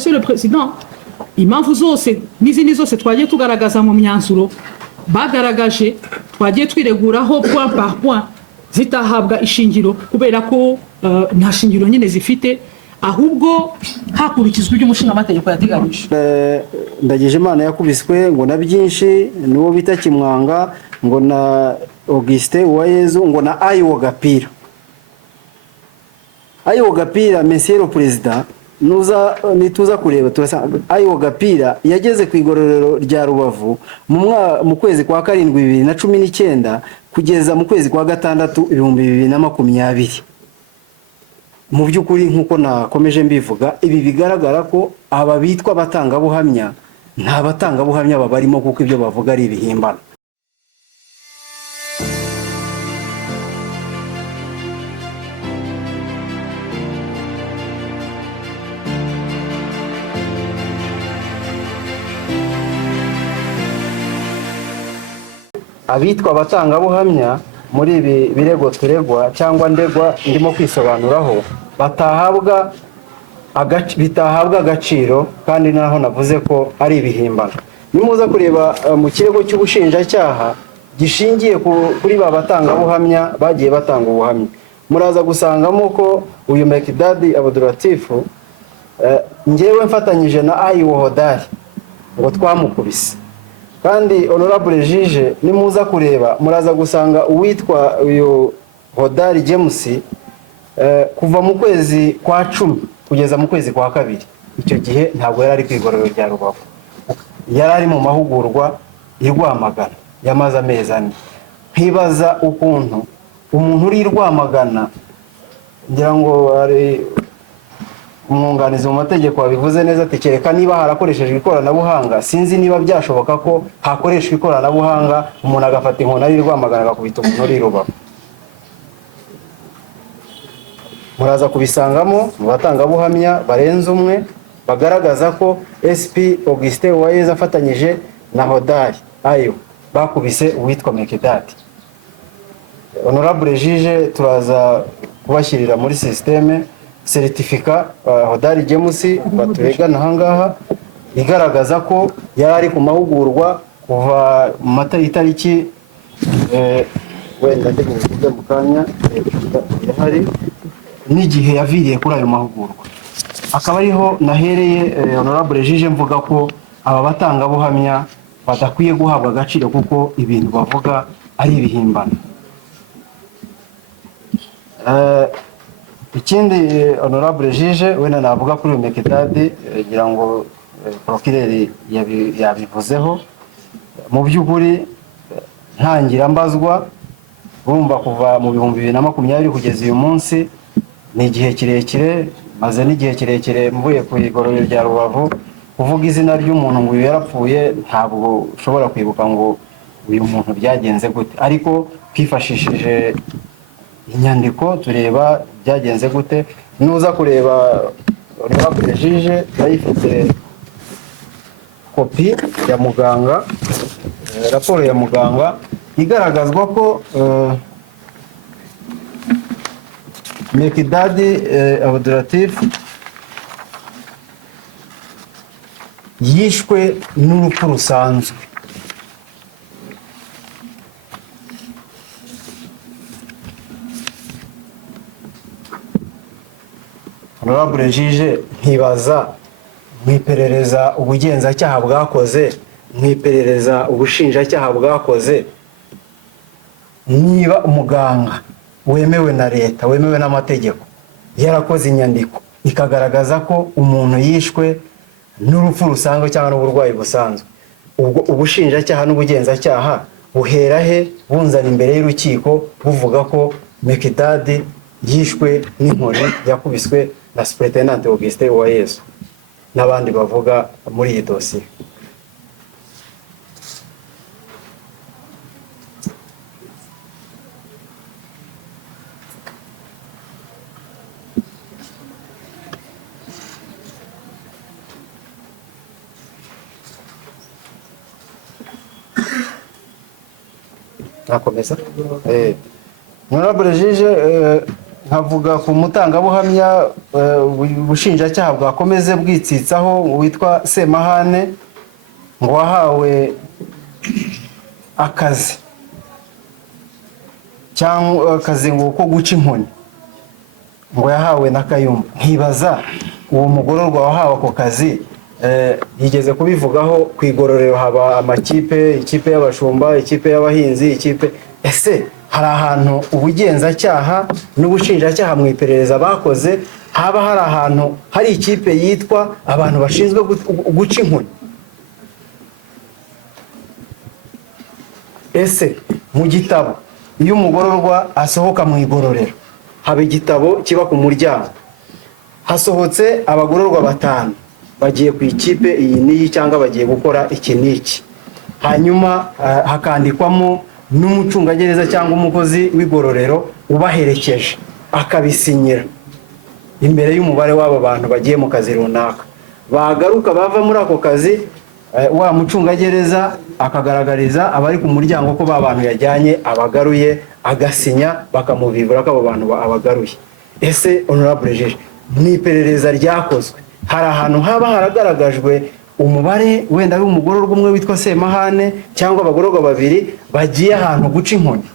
Monsieur le Président, impamvu zose n'izindi zose twagiye tugaragaza mu myanzuro bagaragaje twagiye twireguraho point par point zitahabwa ishingiro kubera ko nta shingiro nyine zifite ahubwo hakurikizwa ibyo umushingamateko yateganyije. Ndagije Imana yakubiswe ngo na byinshi n'uwo bita Kimwanga ngo na Augustin Uwayezu ngo na Ayo Gapira. Ayo Gapira Monsieur le Président nituza kureba turasanga Ayo Gapira yageze ku igororero rya Rubavu mu kwezi kwa 7 2019 kugeza mu kwezi kwa 6 2020. Mu by'ukuri nkuko nakomeje mbivuga ibi bigaragara ko aba bitwa batangabuhamya nta batangabuhamya babarimo kuko ibyo bavuga ari ibihimbano. Abitwa batangabuhamya muri ibi birego turegwa cyangwa ndegwa ndimo kwisobanuraho bitahabwa agaciro kandi naho navuze ko ari ibihimbano. Nimuza kureba mu kirego cy'ubushinjacyaha gishingiye kuri ba batangabuhamya bagiye batanga ubuhamya, muraza gusangamo ko uyu Mekdadi Abdulatif ngewe mfatanyije na Ayo Hodari ngo twamukubise, kandi honorable juge nimuza kureba muraza gusanga uwitwa uyu Hodari James kuva mu kwezi kwa 10 kugeza mu kwezi kwa 2 icyo gihe ntabwo yari ari kwigororero rya Rubavu, yari ari mu mahugurwa y'Rwamagana yamaze amezi 4. Nkibaza ukuntu umuntu uri Rwamagana ngira ngo ari umwunganizi mu mategeko wabivuze neza ati kereka niba harakoreshejwe ikoranabuhanga, sinzi niba byashoboka ko hakoreshwa ikoranabuhanga umuntu agafata inkoni ari Rwamagana agakubita umuntu uri Rubavu. Muraza kubisangamo mu batangabuhamya barenze umwe bagaragaza ko SP Augustin Uwayezu afatanyije na Hodari Ayo bakubise uwitwa Mekdadi. Honorable juge turaza kubashyirira muri systeme certificat Hodari James baturegana hangaha igaragaza ko yari ari ku mahugurwa kuva mu itariki wenda ndiguvuge mu kanya yahari n'igihe yaviriye kuri ayo mahugurwa. Akaba ariho nahereye honorable juge mvuga ko aba batangabuhamya badakwiye guhabwa agaciro kuko ibintu bavuga ari ibihimbano. Ikindi honorable juge wenda navuga kuri Mekdadi ngira ngo procureur yabivuzeho mu by'ukuri ntangira mbazwa bumva kuva mu 2020 kugeza uyu munsi ni igihe kirekire, maze n'igihe kirekire mvuye ku igororero rya Rubavu. Kuvuga izina ry'umuntu ngo yarapfuye ntabwo ushobora kwibuka ngo uyu muntu byagenze gute, ariko twifashishije inyandiko tureba byagenze gute. Nuza kureba honorable juge yayifite kopi ya muganga, raporo ya muganga igaragazwa ko Mekdadi Abdulatif yishwe n'urupfu rusanzwe. Honorable juge ntibaza mwiperereza ubugenzacyaha bwakoze, mwiperereza ubushinjacyaha bwakoze, niba umuganga wemewe na leta wemewe n'amategeko yarakoze inyandiko ikagaragaza ko umuntu yishwe n'urupfu rusanzwe cyangwa n'uburwayi busanzwe, ubwo ubushinjacyaha n'ubugenzacyaha buhera he bunzana imbere y'urukiko buvuga ko Mekdadi yishwe n'inkoni yakubiswe na Superintendent Augustin Uwayezu n'abandi bavuga muri iyi dosiye. Nakomeza honorable juge nkavuga ku mutangabuhamya ubushinjacyaha bwakomeze bwitsitsaho witwa Semahane ngo wahawe akazi cyangwa akazi ngo ko guca inkoni ngo yahawe na Kayumba. Nkibaza uwo mugororwa wahawe ako kazi yigeze kubivugaho ku igororero haba amakipe, ikipe y'abashumba, ikipe y'abahinzi, ikipe ese hari ahantu ubugenzacyaha n'ubushinjacyaha mu iperereza bakoze haba hari ahantu hari ikipe yitwa abantu bashinzwe guca inkoni? Ese mu gitabo iyo umugororwa asohoka mu igororero haba igitabo kiba ku muryango, hasohotse abagororwa 5 bagiye ku ikipe iyi n'iyi cyangwa bagiye gukora iki n'iki, hanyuma hakandikwamo n'umucungagereza cyangwa umukozi w'igororero ubaherekeje akabisinyira imbere y'umubare w'abo bantu bagiye mu kazi runaka. Bagaruka bava muri ako kazi wa mucungagereza akagaragariza abari ku muryango ko ba bantu yajyanye abagaruye, agasinya bakamuvivura ko abo bantu abagaruye. Ese honorable juge, ni iperereza ryakozwe hari ahantu haba haragaragajwe umubare wenda w'umugororwa umwe witwa Semahane cyangwa abagororwa 2 bagiye ahantu guca inkoni,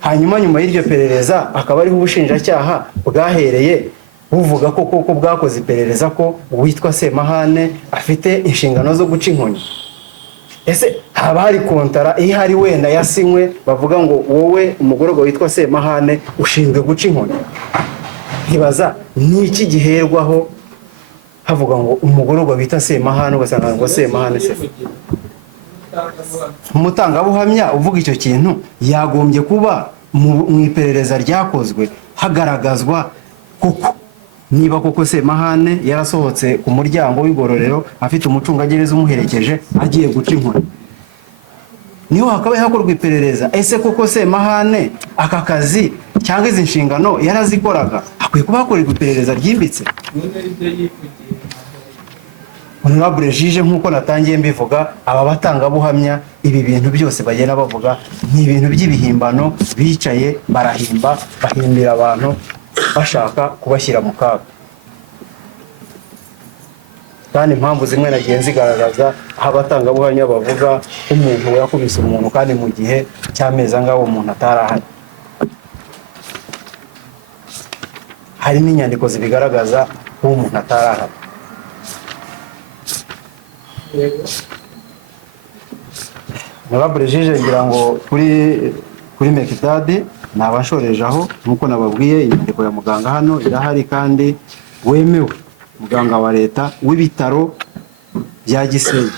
hanyuma nyuma y'iryo perereza akaba ariho ubushinjacyaha bwahereye buvuga ko koko bwakoze iperereza ko uwitwa Semahane afite inshingano zo guca inkoni? Ese haba hari kontara ihari wenda yasinywe bavuga ngo wowe umugororwa witwa Semahane ushinzwe guca inkoni? Ntibaza n'iki giherwaho havuga ngo umugororwa bita Semahane ugasanga ngo Semahane se umutangabuhamya uvuga icyo kintu yagombye kuba mu iperereza ryakozwe hagaragazwa kuko niba koko Semahane yarasohotse ku muryango w'igororero afite umucungagereza umuherekeje agiye guca inkoni, niho hakabaye hakorwa iperereza. Ese koko Semahane aka kazi cyangwa izi nshingano yarazikoraga? Hakwiye kuba hakorerwa iperereza ryimbitse. Honorable juge, nk'uko natangiye mbivuga, aba batangabuhamya ibi bintu byose bagenda bavuga ni ibintu by'ibihimbano, bicaye barahimba, bahimbira abantu bashaka kubashyira mu kaga. Kandi impamvu zimwe nagiye zigaragaza aho abatangabuhamya bavuga umuntu yakubise umuntu kandi mu gihe cy'amezi angahe umuntu atarahari. Hari n'inyandiko zibigaragaza ko umuntu atarahari. Honorable juge, ngira ngo kuri Mekidadi nabashoreje aho nkuko nababwiye inyandiko ya muganga hano irahari kandi wemewe, muganga wa leta w'ibitaro bya Gisenyi.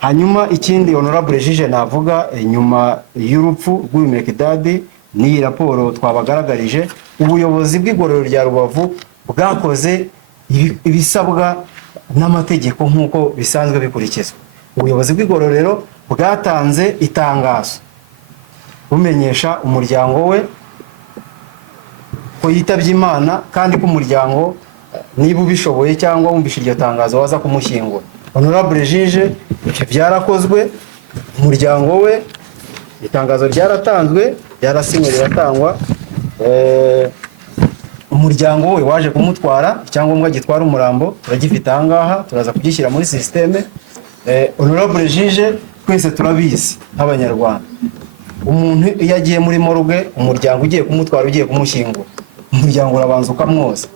Hanyuma ikindi honorable juge navuga nyuma y'urupfu rw'uyu Mekidadi ni raporo twabagaragarije ubuyobozi bw'igororero rya Rubavu bwakoze ibisabwa n'amategeko nk'uko bisanzwe bikurikizwa. Ubuyobozi bw'igororero bwatanze itangazo bumenyesha umuryango we ko yitabye Imana kandi ko umuryango niba ubishoboye cyangwa wumvishe iryo tangazo waza kumushyingura. Honorable juge, ibyo byarakozwe, umuryango we itangazo ryaratanzwe, ryarasinywe riratangwa, umuryango we waje kumutwara, icyangombwa gitwara umurambo turagifite aha ngaha, turaza kugishyira muri systeme. Honorable juge, twese turabizi nk'abanyarwanda, umuntu iyo agiye muri morgue umuryango ugiye kumutwara ugiye kumushyingura, umuryango urabanza ukamwoza.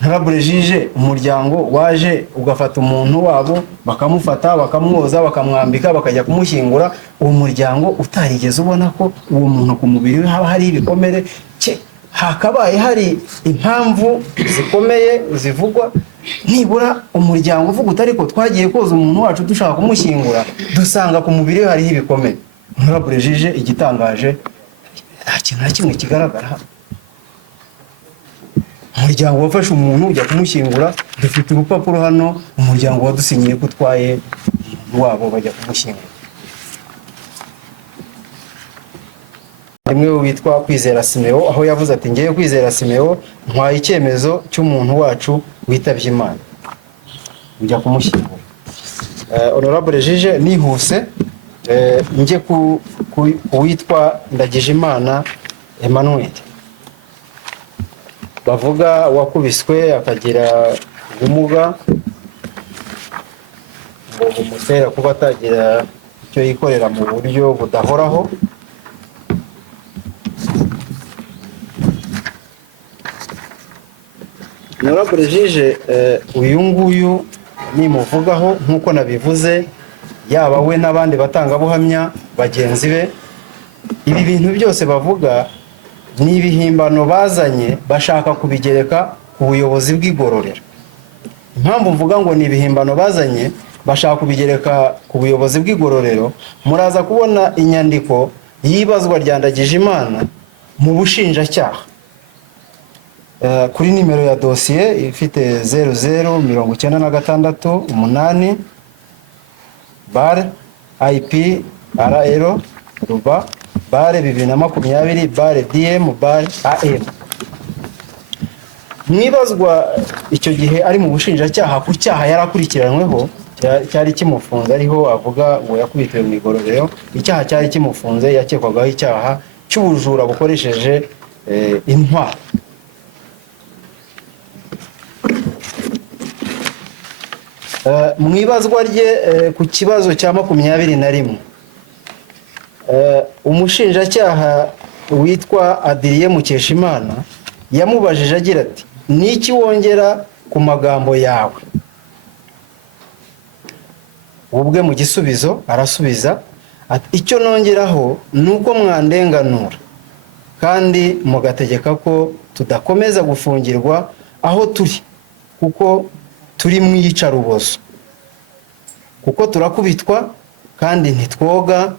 Honorable juge, umuryango waje ugafata umuntu wabo bakamufata bakamwoza bakamwambika bakajya kumushyingura, uwo muryango utarigeze ubona ko uwo muntu ku mubiri we haba hari ibikomere, hakabaye hari impamvu zikomeye zivugwa, nibura umuryango uvuga utari ko twagiye koza umuntu wacu dushaka kumushyingura dusanga ku mubiri we hariho ibikomere. Honorable juge, igitangaje nta kintu na kimwe kigaragara hano. Umuryango wafashe umuntu ujya kumushyingura, dufite urupapuro hano umuryango wadusinyiye ko utwaye umuntu wabo bajya kumushyingura. Rimwe witwa Kwizera Simeo aho yavuze ati ngiye Kwizera Simeo ntwaye icyemezo cy'umuntu wacu witabye Imana ujya kumushyingura. Honorable juge, nihuse njye ku witwa Ndagijimana Emmanuel. bavuga wakubiswe akagira ubumuga ngo bumutera kuba atagira icyo yikorera mu buryo budahoraho. Honorable Juge, uyu nguyu nimuvugaho nk'uko nabivuze, yaba we n'abandi batangabuhamya bagenzi be, ibi bintu byose bavuga ni ibihimbano bazanye bashaka kubigereka ku buyobozi bw'igororero. Impamvu mvuga ngo ni ibihimbano bazanye bashaka kubigereka ku buyobozi bw'igororero, muraza kubona inyandiko y'ibazwa rya Ndagijimana mu bushinjacyaha kuri nimero ya dosiye ifite 0096 bar IP RL ruba bar 2020 bar DM bar AM. Mwibazwa icyo gihe ari mu bushinjacyaha ku cyaha yarakurikiranweho cyari kimufunze, ariho avuga ngo yakubitiwe mu igororero. Icyaha cyari kimufunze yakekwagaho icyaha cy'ubujura bukoresheje intwaro. Mwibazwa rye ku kibazo cya 21 umushinjacyaha witwa Adrien Mukeshimana yamubajije agira ati, niki wongera ku magambo yawe? Ubwe mu gisubizo arasubiza ati, icyo nongeraho nuko mwandenganura kandi mugategeka ko tudakomeza gufungirwa aho turi, kuko turi mu iyicarubozo, kuko turakubitwa kandi ntitwoga,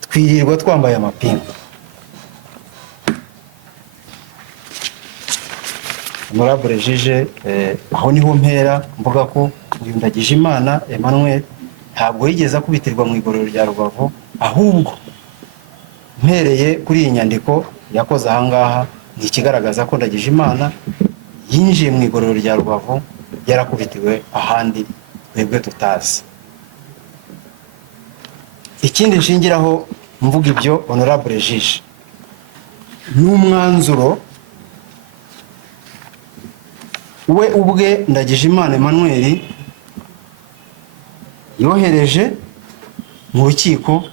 twirirwa twambaye amapingu. Honorable Juge, aho niho mpera mvuga ko uyu Ndagijimana Emmanuel ntabwo yigeze akubitirwa mu igororero rya Rubavu, ahubwo mpereye kuri iyi nyandiko yakoze ahangaha ni ikigaragaza ko Ndagijimana yinjiye mu igororero rya Rubavu yarakubitiwe ahandi twebwe tutazi. Ikindi nshingiraho mvuga ibyo Honorable Juge, n'umwanzuro we ubwe Ndagijimana Emmanuel yohereje mu rukiko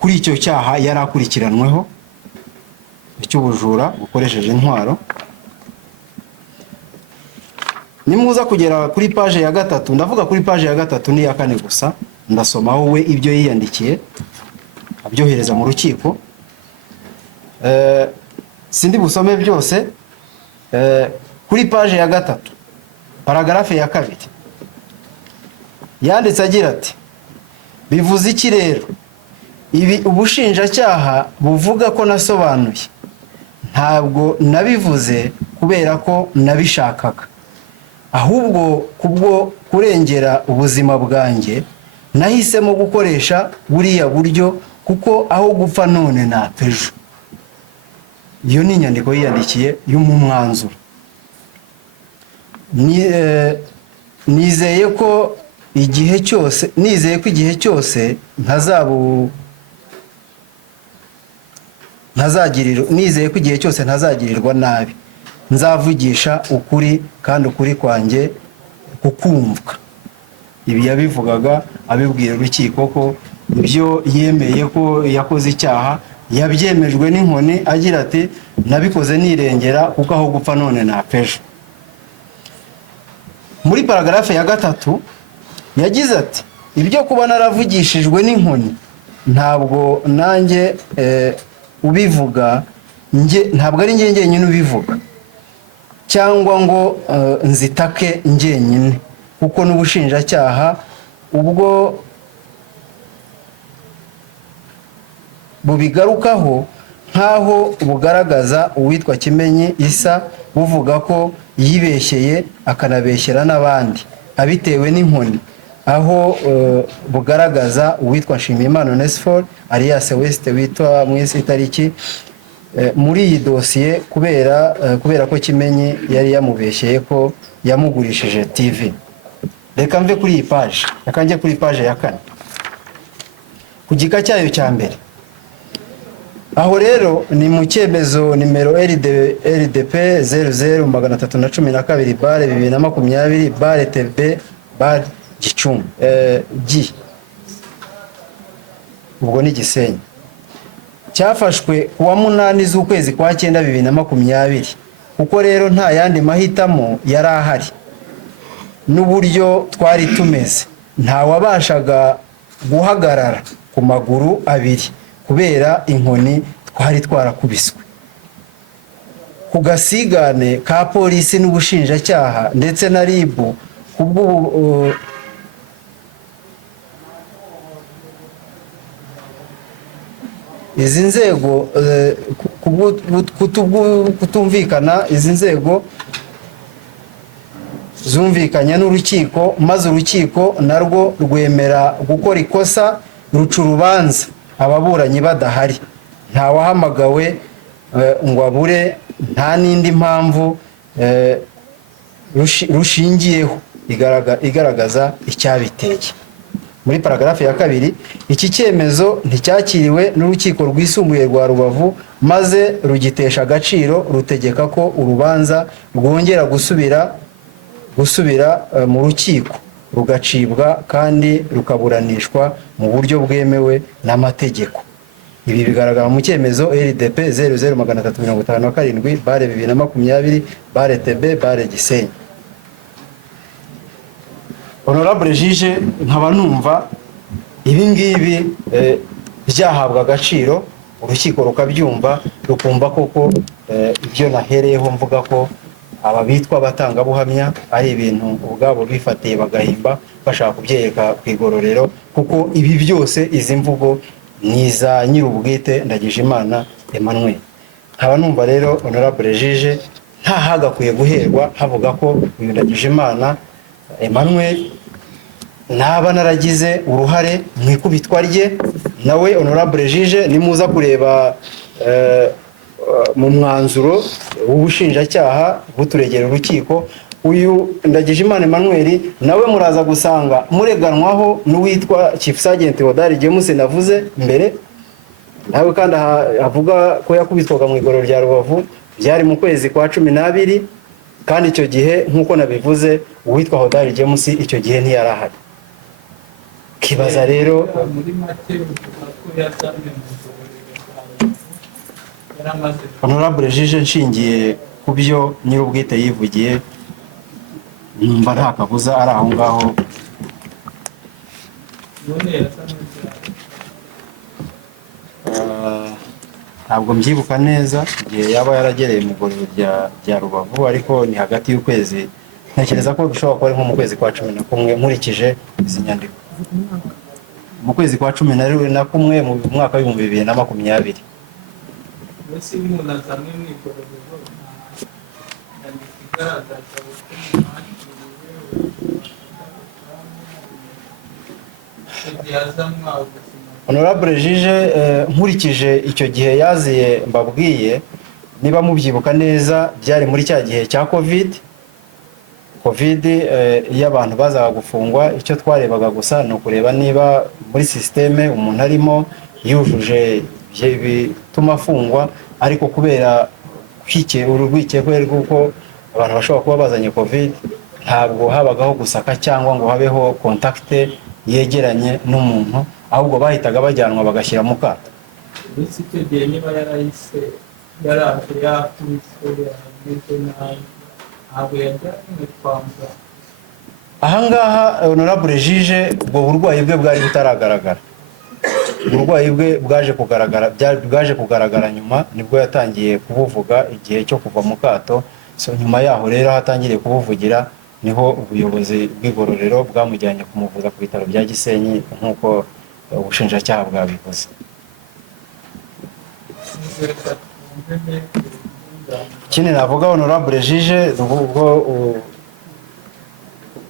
kuri icyo cyaha yarakurikiranweho cy'ubujura bukoresheje intwaro. Nimuza kugera kuri page ya 3, ndavuga kuri page ya 3 ni ya 4 gusa, ndasomaho we ibyo yiyandikiye abyohereza mu rukiko. Sindi busome byose. Kuri page ya 3 paragrafe ya 2 yanditse agira ati, bivuze iki rero ibi ubushinjacyaha buvuga ko nasobanuye? Ntabwo nabivuze kubera ko nabishakaga, ahubwo kubwo kurengera ubuzima bwanjye nahisemo gukoresha buriya buryo, kuko aho gupfa none napejo. Iyo ni inyandiko yiyandikiye y'umwanzuro. Nizeye ko igihe cyose ntazagirirwa nabi, nzavugisha ukuri kandi ukuri kwanjye kukumvwa. Ibi yabivugaga abibwira urukiko ko ibyo yemeye ko yakoze icyaha yabyemejwe n'inkoni, agira ati, nabikoze nirengera kuko aho gupfa none napejo. Muri paragrafe ya 3 yagize ati, ibyo kuba naravugishijwe n'inkoni ntabwo nanjye ubivuga, ntabwo ari njye nyine ubivuga cyangwa ngo nzitake njyenyine, kuko n'ubushinjacyaha ubwo bubigarukaho nkaho bugaragaza uwitwa Kimenyi Isa buvuga ko yibeshyeye akanabeshyera n'abandi abitewe n'inkoni, aho bugaragaza uwitwa Nshimiyimana Onesphore alias West witwa mwisi itariki muri iyi dosiye kubera ko Kimenyi yari yamubeshyeye ko yamugurishije TV. Reka mve kuri iyi page, yakanje kuri page ya 4 ku gika cyayo cya mbere. aho rero ni mu cyemezo nimero LDP 00-312 bare 2020 bare TB bare Gicumbi G ubwo ni Gisenyi, cyafashwe kuwa 8 z'ukwezi kwa 9 2020. kuko rero nta yandi mahitamo yari ahari n'uburyo twari tumeze, nta wabashaga guhagarara ku maguru abiri kubera inkoni twari twarakubiswe. Ku gasigane ka polisi n'ubushinjacyaha ndetse na RIB izi nzego kutumvikana, izi nzego zumvikanya n'urukiko, maze urukiko narwo rwemera gukora ikosa, ruca urubanza ababuranyi badahari, nta wahamagawe ngo abure, nta n'indi mpamvu rushingiyeho igaragaza icyabiteye. Muri paragrafu ya 2, iki cyemezo nticyakiriwe n'urukiko rwisumbuye rwa Rubavu, maze rugitesha agaciro, rutegeka ko urubanza rwongera gusubira mu rukiko, rugacibwa kandi rukaburanishwa mu buryo bwemewe n'amategeko. Ibi bigaragara mu cyemezo LDP 00-357 bare 2020 bare TB bare Gisenyi. Honorable Juge, nkaba numva ibi ngibi byahabwa agaciro, urukiko rukabyumva, rukumva koko ibyo nahereyeho mvuga ko aba bitwa batangabuhamya ari ibintu ubwabo bifatiye bagahimba bashaka kubyereka ku igororero, kuko ibi byose izi mvugo ni za nyir'ubwite Ndagijimana Emmanuel. Nkaba numva rero Honorable Juge nta hagakwiye guherwa havuga ko uyu Ndagijimana Emmanuel naba naragize uruhare mu ikubitwa rye. Nawe Honorable Juge nimuza kureba mu mwanzuro w'ubushinjacyaha buturegera urukiko, uyu Ndagijimana Emmanuel nawe muraza gusanga mureganwaho n'uwitwa Chief Sergeant Hodari James navuze mbere, nawe kandi avuga ko yakubitwaga mu igororo rya Rubavu, byari mu kwezi kwa 12, kandi icyo gihe nk'uko nabivuze uwitwa Hodari James icyo gihe ntiyarahari. Kibaza rero muri make ko yasamye Honorable Juge, nshingiye ku byo nyir'ubwite yivugiye, numva nta kabuza ari aho ngaho. Ntabwo mbyibuka neza igihe yaba yaragereye mu igororo rya Rubavu, ariko ni hagati y'ukwezi, ntekereza ko bishobora kuba ari nko mu kwezi kwa 11 nkurikije izi nyandiko, mu kwezi kwa 11 mu mwaka wa 2020. Ese umuntu azamwe mu igororero igaragaza Honorable Juge, nkurikije icyo gihe yaziye mbabwiye, niba mubyibuka neza byari muri cya gihe cya covid iyo abantu bazaga gufungwa, icyo twarebaga gusa ni ukureba niba muri systeme umuntu arimo yujuje bituma afungwa, ariko kubera urwikekwe rw'uko abantu bashobora kuba bazanye covid, ntabwo habagaho gusaka cyangwa ngo habeho kontakte yegeranye n'umuntu, ahubwo bahitaga bajyanwa bagashyira mu kato. Ese icyo gihe niba yarahise yaraje yakubiswe yageze nabi, ntabwo yajyanywe kwa muganga. Ahangaha Honorable Juge, ubwo burwayi bwe bwari butaragaragara, uburwayi bwe bwaje kugaragara nyuma, nibwo yatangiye kubuvuga igihe cyo kuva mu kato. So nyuma yaho rero hatangiriye kubuvugira, niho ubuyobozi bw'igororero bwamujyanye kumuvuza ku bitaro bya Gisenyi nk'uko ubushinjacyaha bwabivuze. Ikindi navuga Honorable Juge, ubwo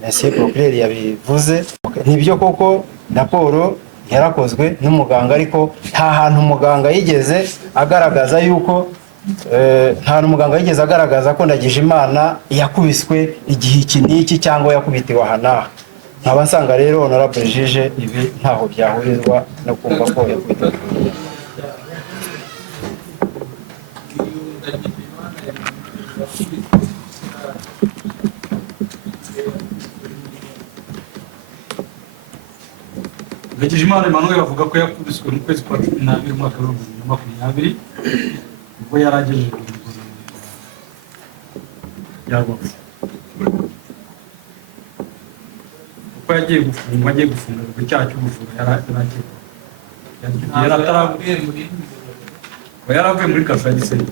Monsieur Procureur yabivuze, nibyo koko raporo yarakozwe n'umuganga, ariko nta hantu umuganga yigeze agaragaza yuko ko Ndagijimana yakubiswe igihe iki n'iki cyangwa yakubitiwe aha n'aha. Nkaba nsanga rero Honorable Juge ibi ntaho byahurizwa no kumva ko yakubitiwe. Ndagijimana Emmanuel avuga ko yakubiswe mu kwezi kwa 12 mwaka wa 2020 ubwo yaragejeje yagomba uko yagiye gufunga ku cyaha cyo gufunga yaravuye muri kaso ya Gisenyi.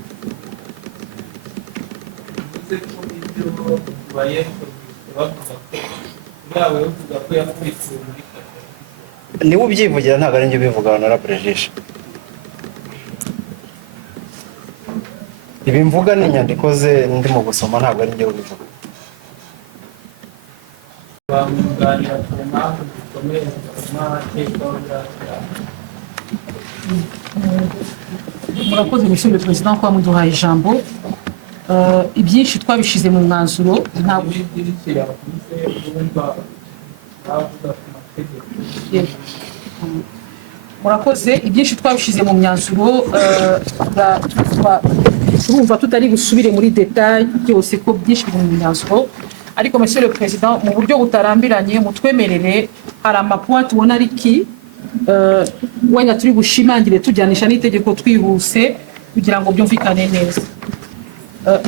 niwe ubyivugira ntabwo ari njye ubivuga honorable Jisha. Ibi mvuga ni inyandiko ze ndimo gusoma ntabwo ari njye ubivuga. murakoze monsieur le président kwa muduhaye ijambo. Ibyinshi twabishize mu mwanzuro ntabwo murakoze ibyinshi twabishize mu myanzuro turumva tutari busubire muri detail byose ko byinshi biri mu myanzuro, ariko monsieur le président mu buryo butarambiranye mutwemerere hari amapoint tubona ari ki wenda turi bushimangire tujyanisha n'itegeko twihuse kugira ngo byumvikane neza.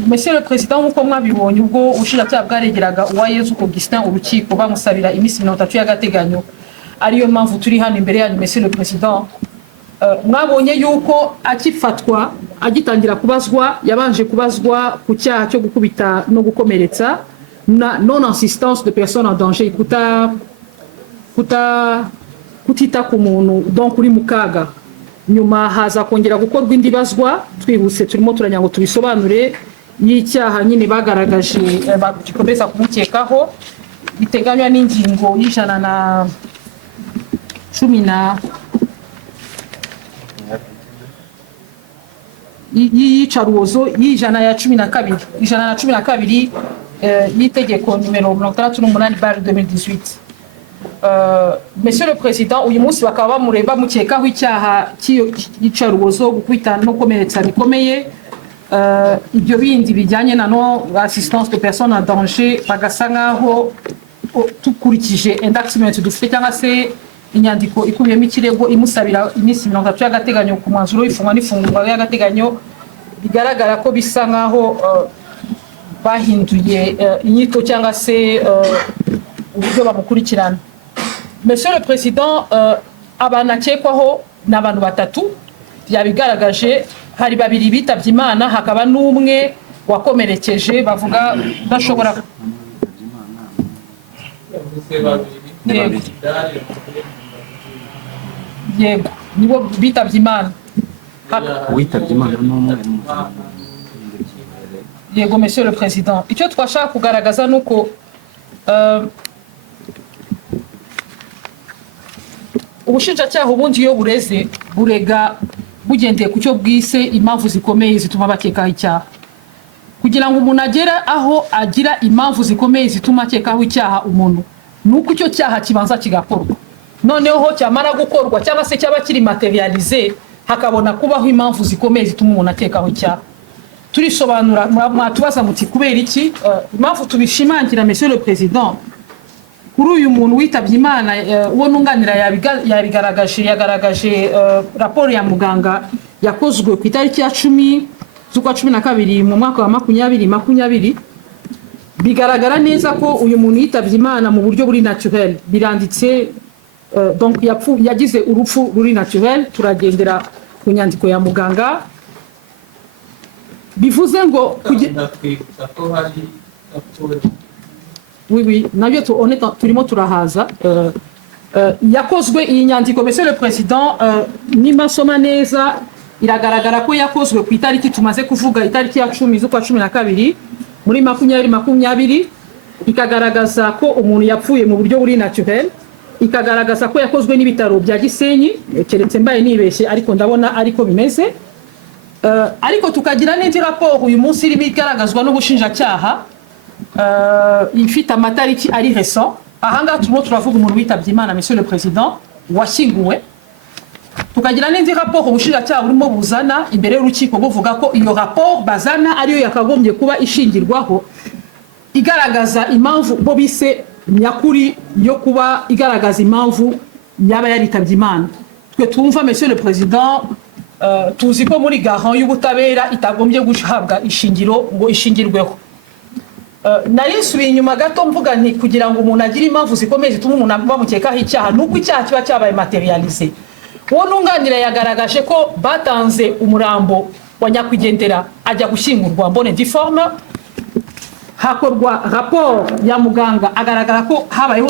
Monsieur le président nk'uko mwabibonye ubwo ubushinjacyaha bwaregeraga Uwayezu Augustin urukiko bamusabira iminsi 30 y'agateganyo, ariyo mpamvu turi hano imbere yanyu monsieur le président. Mwabonye yuko akifatwa agitangira kubazwa yabanje kubazwa ku cyaha cyo gukubita no gukomeretsa na non assistance de personnes en danger, kutita ku muntu donc uri mu kaga. Nyuma haza kongera gukorwa indi bazwa twihuse turimo turanya ngo tubisobanure y'icyaha nyine bagaragaje gikomeza kumukekaho biteganywa n'ingingo y'ijana na 10 y'iyicarubozo y'ijana ya 12 ijana na 12 y'itegeko numero 68/2018. Monsieur le président uyu munsi bakaba bamureba mukekaho icyaha cy'iyicarubozo gukubita no komeretsa bikomeye. Ibyo bindi bijyanye na no assistance de personnes en danger bagasa nkaho tukurikije indictment dufite cyangwa se inyandiko ikubiyemo ikirego imusabira iminsi 30 y'agateganyo ku mwanzuro w'ifungwa n'ifungurwa y'agateganyo, bigaragara ko bisa nkaho bahinduye inyito cyangwa se uburyo bamukurikirana. Monsieur le président abanakekwaho n'abantu batatu yabigaragaje, hari babiri bitabye Imana hakaba n'umwe wakomerekeje bavuga bashobora yego nibo bitabye Imana. Witabye Imana n'umwe yego monsieur le président, icyo twashaka kugaragaza nuko ubushinjacyaha ubundi iyo bureze burega bugendeye ku cyo bwise impamvu zikomeye zituma bakekaho icyaha. Kugira ngo umuntu agere aho agira impamvu zikomeye zituma akekaho icyaha umuntu nuko icyo cyaha kibanza kigakorwa, noneho ho cyamara gukorwa cyangwa se cyaba kiri materialize hakabona kubaho impamvu zikomeye zituma umuntu akekaho icyaha. Turisobanura mwatubaza muti kubera iki impamvu tubishimangira monsieur le président. Kuri uyu muntu witabye Imana uwo nunganira yagaragaje raporo ya muganga yakozwe ku itariki ya 10 z'ukwa 12 mu mwaka wa 2020, bigaragara neza ko uyu muntu yitabye Imana mu buryo buri naturel, biranditse donc yagize urupfu ruri naturel. Turagendera ku nyandiko ya muganga bivuze ngo oui nabyo turimo turahaza yakozwe iyi nyandiko monsieur le président. Nimba soma neza iragaragara ko yakozwe ku itariki tumaze kuvuga itariki ya 10 z'ukwa 12 muri 2020, ikagaragaza ko umuntu yapfuye mu buryo buri naturel, ikagaragaza ko yakozwe n'ibitaro bya Gisenyi, keretse mbaye nibeshye ariko ndabona ariko bimeze. Ariko tukagira n'indi raporo uyu munsi irimo igaragazwa n'ubushinjacyaha ifite amatariki ari récent. Ahanga turimo turavuga umuntu witabye Imana monsieur le président washyinguwe. Tukagira n'indi raporo ubushinjacyaha burimo buzana imbere y'urukiko buvuga ko iyo raporo bazana ariyo yakagombye kuba ishingirwaho igaragaza impamvu bo bise nyakuri yo kuba igaragaza impamvu yaba yaritabye imana twe twumva monsieur le président tuzi ko muri garant y'ubutabera itagombye guhabwa ishingiro ngo ishingirweho narisubiye inyuma gato mvuga nti kugira ngo umuntu agire impamvu zikomeye zituma umuntu bamukekaho icyaha nuko icyaha kiba cyabaye materialisé uwo nunganira yagaragaje ko batanze umurambo wa nyakwigendera ajya gushyingurwa mbone difforme hakorwa rapport ya muganga agaragara ko habayeho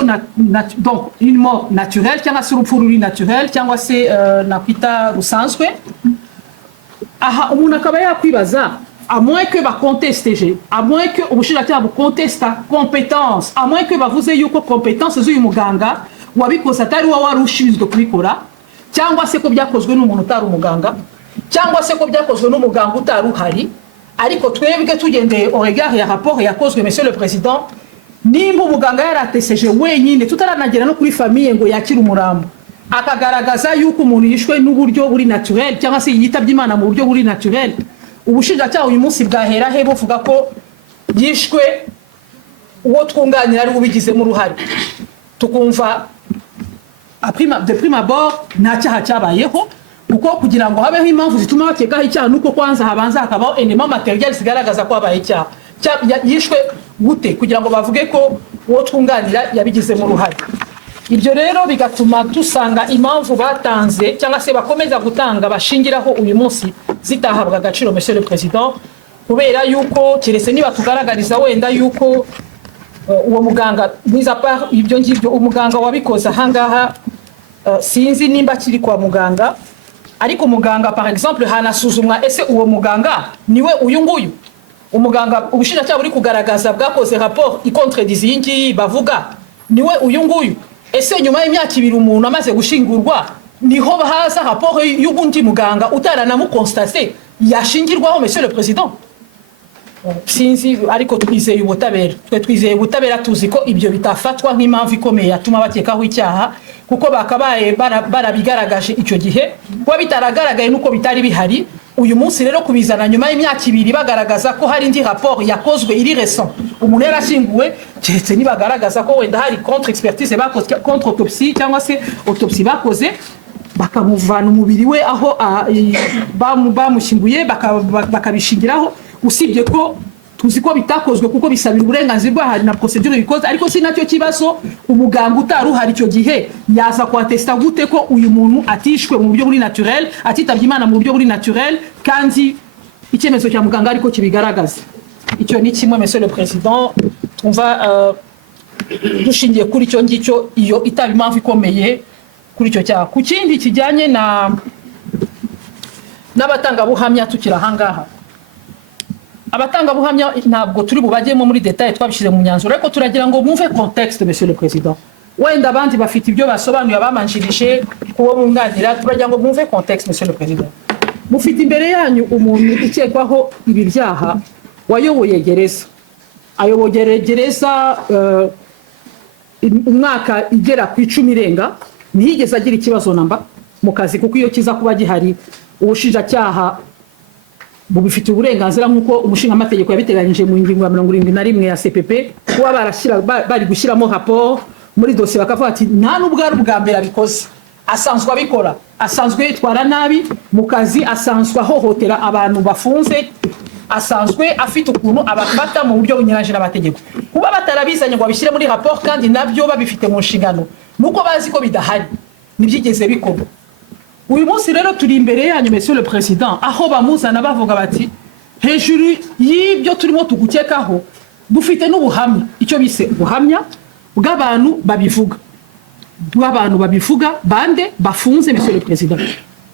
donc une mort naturelle cyangwa se urupfu ruri naturel cyangwa se nakwita rusanzwe aha umuntu akaba yakwibaza à moins que baconteste à moins que ubushinjacyaha bucontesta compétence à moins que bavuze yuko compétence z'uyu muganga wabikoze atari wa wari ushinzwe kubikora cyangwa se ko byakozwe n'umuntu utari umuganga cyangwa se ko byakozwe n'umuganga utari uhari ariko twebwe tugendeye au regard ya rapport yakozwe monsieur le président nimba umuganga yarateseje wenyine tutaranagera no kuri famille ngo yakire umurambo akagaragaza yuko umuntu yishwe n'uburyo buri naturel cyangwa se yitabye imana mu buryo buri naturel ubushinjacyaha uyu munsi bwahera he buvuga ko yishwe uwo twunganira ari ubigizemo uruhare tukumva de prime abord nta cyaha cyabayeho kuko kugira ngo habeho impamvu zituma bakekaho icyaha nuko kwanza habanza hakabaho element materiel zigaragaza ko habaye icyaha yishwe gute kugira ngo bavuge ko uwo twunganira yabigizemo uruhare ibyo rero bigatuma dusanga impamvu batanze cyangwa se bakomeza gutanga bashingiraho uyu munsi zitahabwa agaciro monsieur le président kubera yuko keretse niba tugaragariza wenda yuko uwo muganga mise à part ibyo ngibyo umuganga wabikoze ahangaha sinzi nimba kiri kwa muganga ariko muganga par exemple hanasuzumwa ese uwo muganga niwe uyu nguyu umuganga ubushinjacyaha buri kugaragaza bwakoze rapport icontredise iyi ngiyi bavuga niwe uyu nguyu ese nyuma y'imyaka 2 umuntu amaze gushingurwa niho haza rapport y'ubundi muganga utaranamukonstater yashingirwaho monsieur le président sinzi ariko twizeye ubutabera twizeye ubutabera tuzi ko ibyo bitafatwa nk'impamvu ikomeye yatuma bakekaho icyaha kuko bakabaye barabigaragaje icyo gihe kuba bitaragaragaye nuko bitari bihari uyu munsi rero kubizana nyuma y'imyaka 2 bagaragaza ko hari indi rapport yakozwe iri récent umuntu yarashinguwe keretse nibagaragaza ko wenda hari contre expertise bakoze contre autopsie cyangwa se autopsie bakoze bakamuvana umubiri we aho bamushinguye bakabishingiraho usibye ko tuzi ko bitakozwe kuko bisabira uburenganzira bw'ahari na procedure bikoze ariko si nacyo kibazo umuganga utaruhari icyo gihe yaza kwatesta gute ko uyu muntu atishwe mu buryo buri naturel atitabye imana mu buryo buri naturel kandi icyemezo cya muganga ariko kibigaragaza icyo ni kimwe monsieur le président twumva dushingiye kuri icyo ngicyo iyo itaba impamvu ikomeye kuri icyo cyaha ku kindi kijyanye n'abatangabuhamya tukira ahangaha abatangabuhamya ntabwo turi bubajyemo muri detail twabishyize mu myanzuro ariko turagira ngo mwumve contexte monsieur le président wenda abandi bafite ibyo basobanuye abamanjirije kubo bunganira turagira ngo mwumve contexte monsieur le président mufite imbere yanyu umuntu ukekwaho ibi byaha wayoboye gereza ayoboye gereza umwaka igera ku 10 irenga ntiyigeze agira ikibazo namba mu kazi kuko iyo kiza kuba gihari ubushinjacyaha bubifite uburenganzira nk'uko umushinga amategeko yabiteganyije mu ngingo ya 71 ya CPP kuba bari gushyiramo rapport muri dossier bakavuga ati nta nubwo ari ubwa mbere abikoze asanzwe abikora asanzwe yitwara nabi mu kazi asanzwe ahohotera abantu bafunze asanzwe afite ukuntu abafata mu buryo bunyuranyije n'amategeko kuba batarabizanye ngo babishyire muri rapport kandi nabyo babifite mu nshingano nuko bazi ko bidahari nibyigeze bikorwa uyu munsi rero turi imbere yanyu monsieur le président aho bamuzana bavuga bati hejuru y'ibyo turimo tugukekaho dufite n'ubuhamya icyo bise ubuhamya bw'abantu babivuga bande bafunze monsieur le président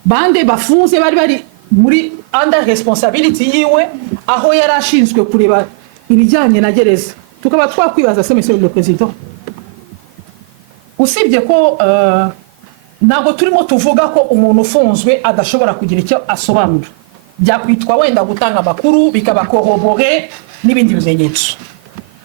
bande bafunze bari muri under responsibility yiwe aho yarashinzwe kureba ibijyanye na gereza tukaba twakwibaza se monsieur le président usibye ko ntabwo turimo tuvuga ko umuntu ufunzwe adashobora kugira icyo asobanura byakwitwa wenda gutanga amakuru bikaba corroborer n'ibindi bimenyetso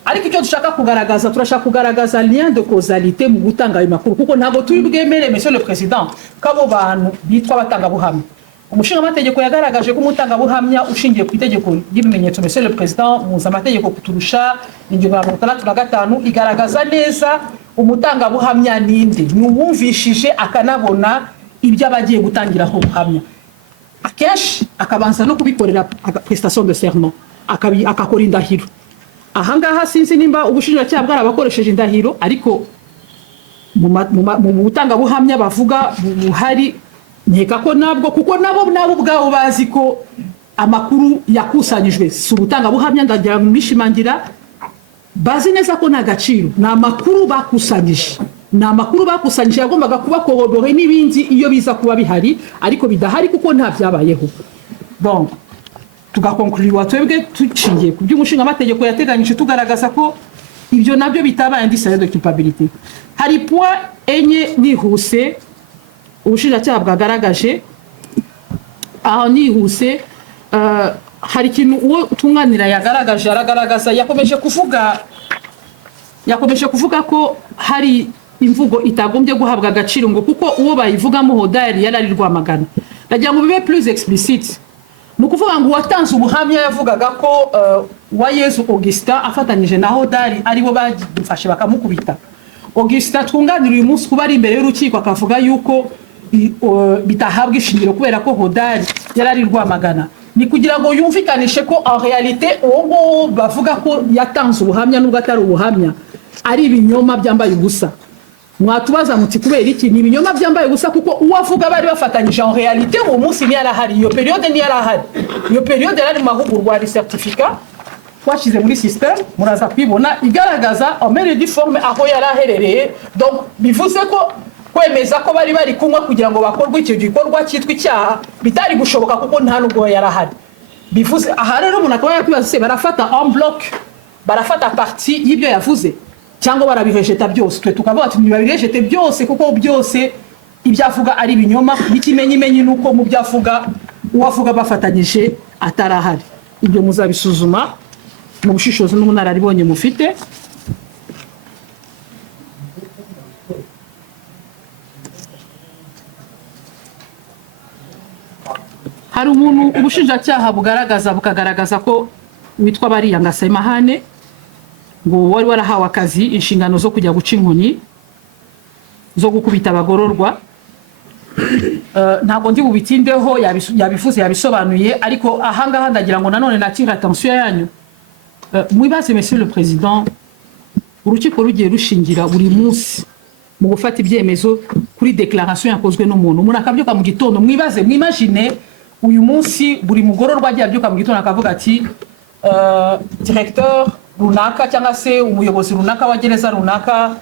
ariko icyo dushaka kugaragaza turashaka kugaragaza lien de causalité mu gutanga ayo makuru kuko ntabwo turi bwemere monsieur le président kabo bantu bitwa abatangabuhamya umushinga amategeko yagaragaje ko umutangabuhamya ushingiye ku itegeko ry'ibimenyetso Monsieur le Président muza amategeko kuturusha ingingo ya 65 igaragaza neza umutangabuhamya ninde n'uwumvishije akanabona ibyo abagiye gutangiraho ubuhamya akenshi akabanza no kubikorera prestation de serment akakora indahiro ahangaha sinzi nimba ubushinjacyaha bwarabakoresheje indahiro ariko mu butangabuhamya bavuga buhari nkeka ko nabwo kuko nabo ubwabo bazi ko amakuru yakusanyijwe si ubutangabuhamya ndagira ngo mbishimangira bazi neza ko nta gaciro ni amakuru bakusanyije yagombaga kuba korobore n'ibindi iyo biza kuba bihari ariko bidahari kuko nta byabayeho donc tugakonkuriwa twebwe tucingiye ku by'umushinga amategeko yateganyije tugaragaza ko ibyo nabyo bitaba indice de culpabilité hari point enye nihuse ubushinjacyaha bwagaragaje aho nihuse hari ikintu uwo tunganira aragaragaza yakomeje kuvuga ko hari imvugo itagombye guhabwa agaciro ngo kuko uwo bayivugamo Hodari yarari Rwamagana ndagira ngo bibe plus explicite ni ukuvuga ngo uwatanze ubuhamya yavugaga ko Uwayezu Augustin afatanyije na Hodari aribo bagifashe bakamukubita Augustin twunganira uyu munsi kuba ari imbere y'urukiko akavuga yuko bitahabwa ishingiro kubera ko Hodari yarari Rwamagana ni kugira ngo yumvikanishe ko en réalité uwo bavuga ko yatanze ubuhamya nubwo atari ubuhamya ari ibinyoma byambaye ubusa mwatubaza muti kubera iki ni ibinyoma byambaye ubusa kuko uwavuga bari bafatanyije en réalité uwo munsi ni yarahari iyo periode yari mahugurwa ari certificat twashize muri système muraza kwibona igaragaza en mairie du forme aho yaraherereye donc bivuze ko kwemeza ko bari kunywa kugira ngo bakorwe icyo gikorwa cyitwa icyaha bitari gushoboka kuko nta nubwo yarahari bivuze aha rero umuntu akaba yakwibaza se barafata en bloc barafata partie y'ibyo yavuze cyangwa barabirejeta byose twe tukavuga ati ntibabirejete byose kuko byose ibyavuga ari ibinyoma n'ikimenyimenyi nuko mu byavuga uwavuga bafatanyije atarahari ibyo muzabisuzuma mu bushishozi n'ubunararibonye mufite hari umuntu ubushinjacyaha bukagaragaza ko witwa Bariyanga Semahane ngo wari warahawe akazi inshingano zo kujya guca inkoni zo gukubita abagororwa ntabwo ndi bubitindeho yabivuze yabisobanuye ariko ahangaha ndagira ngo nanone natire attention yanyu mwibaze Monsieur le Président urukiko rugiye rushingira buri munsi mu gufata ibyemezo kuri declaration yakozwe n'umuntu umuntu akabyuka mu gitondo mwibaze mwimagine uyu munsi buri mugororwa agiye abyuka mu gitondo akavuga ati directeur runaka cyangwa se umuyobozi runaka wa gereza runaka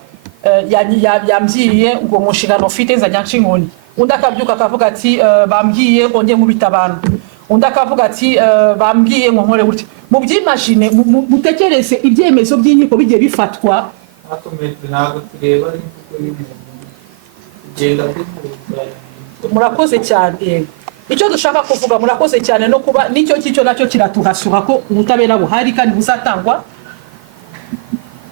yambyiye ngo mu nshingano ufite nzajya nca inkoni undi akabyuka akavuga ati bambwiye ngo njye nkubita abantu undi akavuga ati bambwiye ngo nkore gutya mubyimagine mutekereze ibyemezo by'inkiko bigiye bifatwa ntabwo tureba kugenda murakoze cyane icyo dushaka kuvuga murakoze cyane no kuba nicyo nacyo kiratuhasura ko ubutabera buhari kandi buzatangwa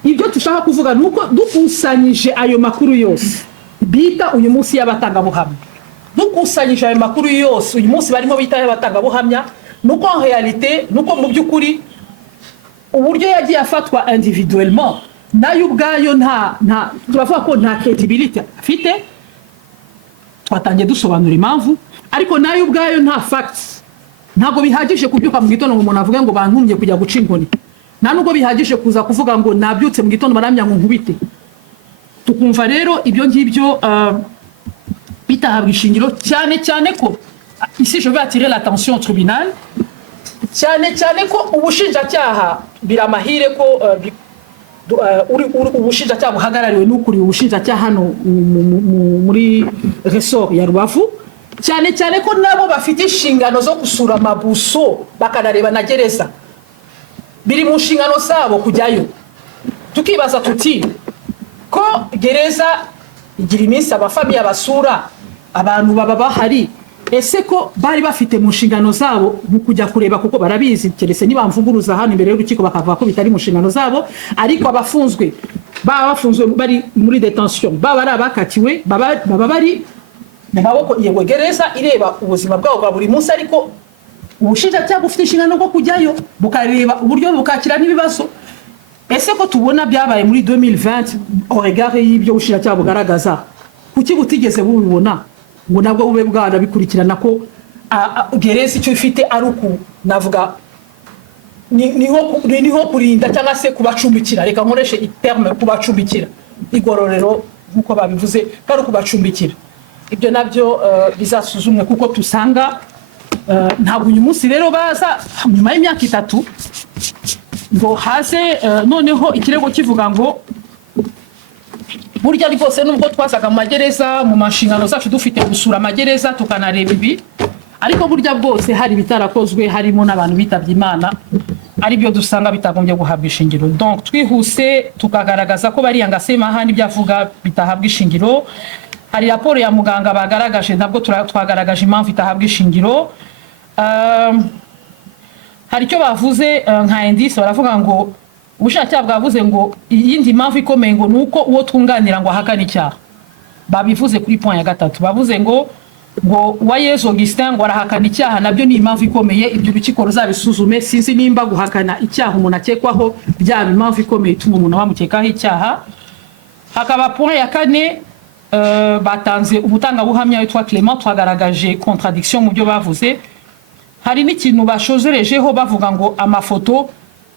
ibyo dushaka kuvuga nuko dukusanyije ayo makuru yose bita uyu munsi y'abatangabuhamya dukusanyije ayo makuru yose uyu munsi barimo bita y'abatangabuhamya nuko en réalité nuko mu by'ukuri uburyo yagiye afatwa individuellement nayo ubwayo nta turavuga ko nta credibility afite twatangiye dusobanura impamvu ariko nayo ubwayo nta facts ntabwo bihagije kubyuka mu gitondo ngo umuntu avuge ngo bantumye kujya guca inkoni nta nubwo bihagije kuza kuvuga ngo nabyutse mu gitondo baramya ngo nkubite tukumva rero ibyo ngibyo bitahabwa ishingiro cyane ko ici je vais attirer l'attention au tribunal cyane ko ubushinjacyaha biramahire ko ubushinjacyaha buhagarariwe n'ukuriye ubushinjacyaha hano muri resort ya Rubavu cyane ko nabo bafite inshingano zo gusura amabuso bakanareba na gereza biri mu nshingano zabo kujyayo tukibaza tuti ko gereza igira iminsi abafamiye basura abantu baba bahari ese ko bari bafite mu nshingano zabo mu kujya kureba kuko barabizi keretse nibamvuguruza hano imbere y'urukiko bakavuga ko bitari mu nshingano zabo ariko abafunzwe baba bafunzwe bari muri detention baba ari abakatiwe baba bari mu maboko yego gereza ireba ubuzima bwabo bwa buri munsi, ariko ubushinjacyaha bufite inshingano bwo kujyayo bukareba uburyo bukakira n'ibibazo. Ese ko tubona byabaye muri 2020 au regard y'ibyo ubushinjacyaha bugaragaza, kuki butigeze bubibona ngo nabwo bube bwana bikurikirana ko gereza icyo ifite ari uku navuga niho kurinda cyangwa se kubacumbikira, reka nkoreshe iterme kubacumbikira, igororero nk'uko babivuze kandi kubacumbikira. Ibyo nabyo bizasuzumwe kuko tusanga ntabwo uyu munsi rero baza nyuma y'imyaka 3 ngo haze noneho ikirego kivuga ngo burya rwose nubwo twazaga mu magereza mu mashingano zacu dufite gusura amagereza tukanareba ibi, ariko burya bwose hari bitarakozwe, harimo n'abantu bitabye Imana, ari byo dusanga bitagombye guhabwa ishingiro. Donc twihuse tukagaragaza ko bari yangasema handi byavuga bitahabwa ishingiro. Hari raporo ya muganga bagaragaje, nabwo twagaragaje impamvu itahabwa ishingiro. Hari icyo bavuze nka indice, baravuga ngo ubushinjacyaha bwavuze ngo iyindi mpamvu ikomeye ngo nuko uwo twunganira ngo ahakana icyaha. Babivuze kuri point ya 3, bavuze ngo Uwayezu Augustin ngo arahakana icyaha, nabyo ni impamvu ikomeye. Ibyo urukiko ruzabisuzume, sinzi nimba guhakana icyaha umuntu akekwaho byaba impamvu ikomeye ituma umuntu bamukekaho icyaha. Hakaba point ya 4, batanze ubutangabuhamya witwa Clement, twagaragaje contradiction mu byo bavuze. Hari n'ikintu bashozerejeho bavuga ngo amafoto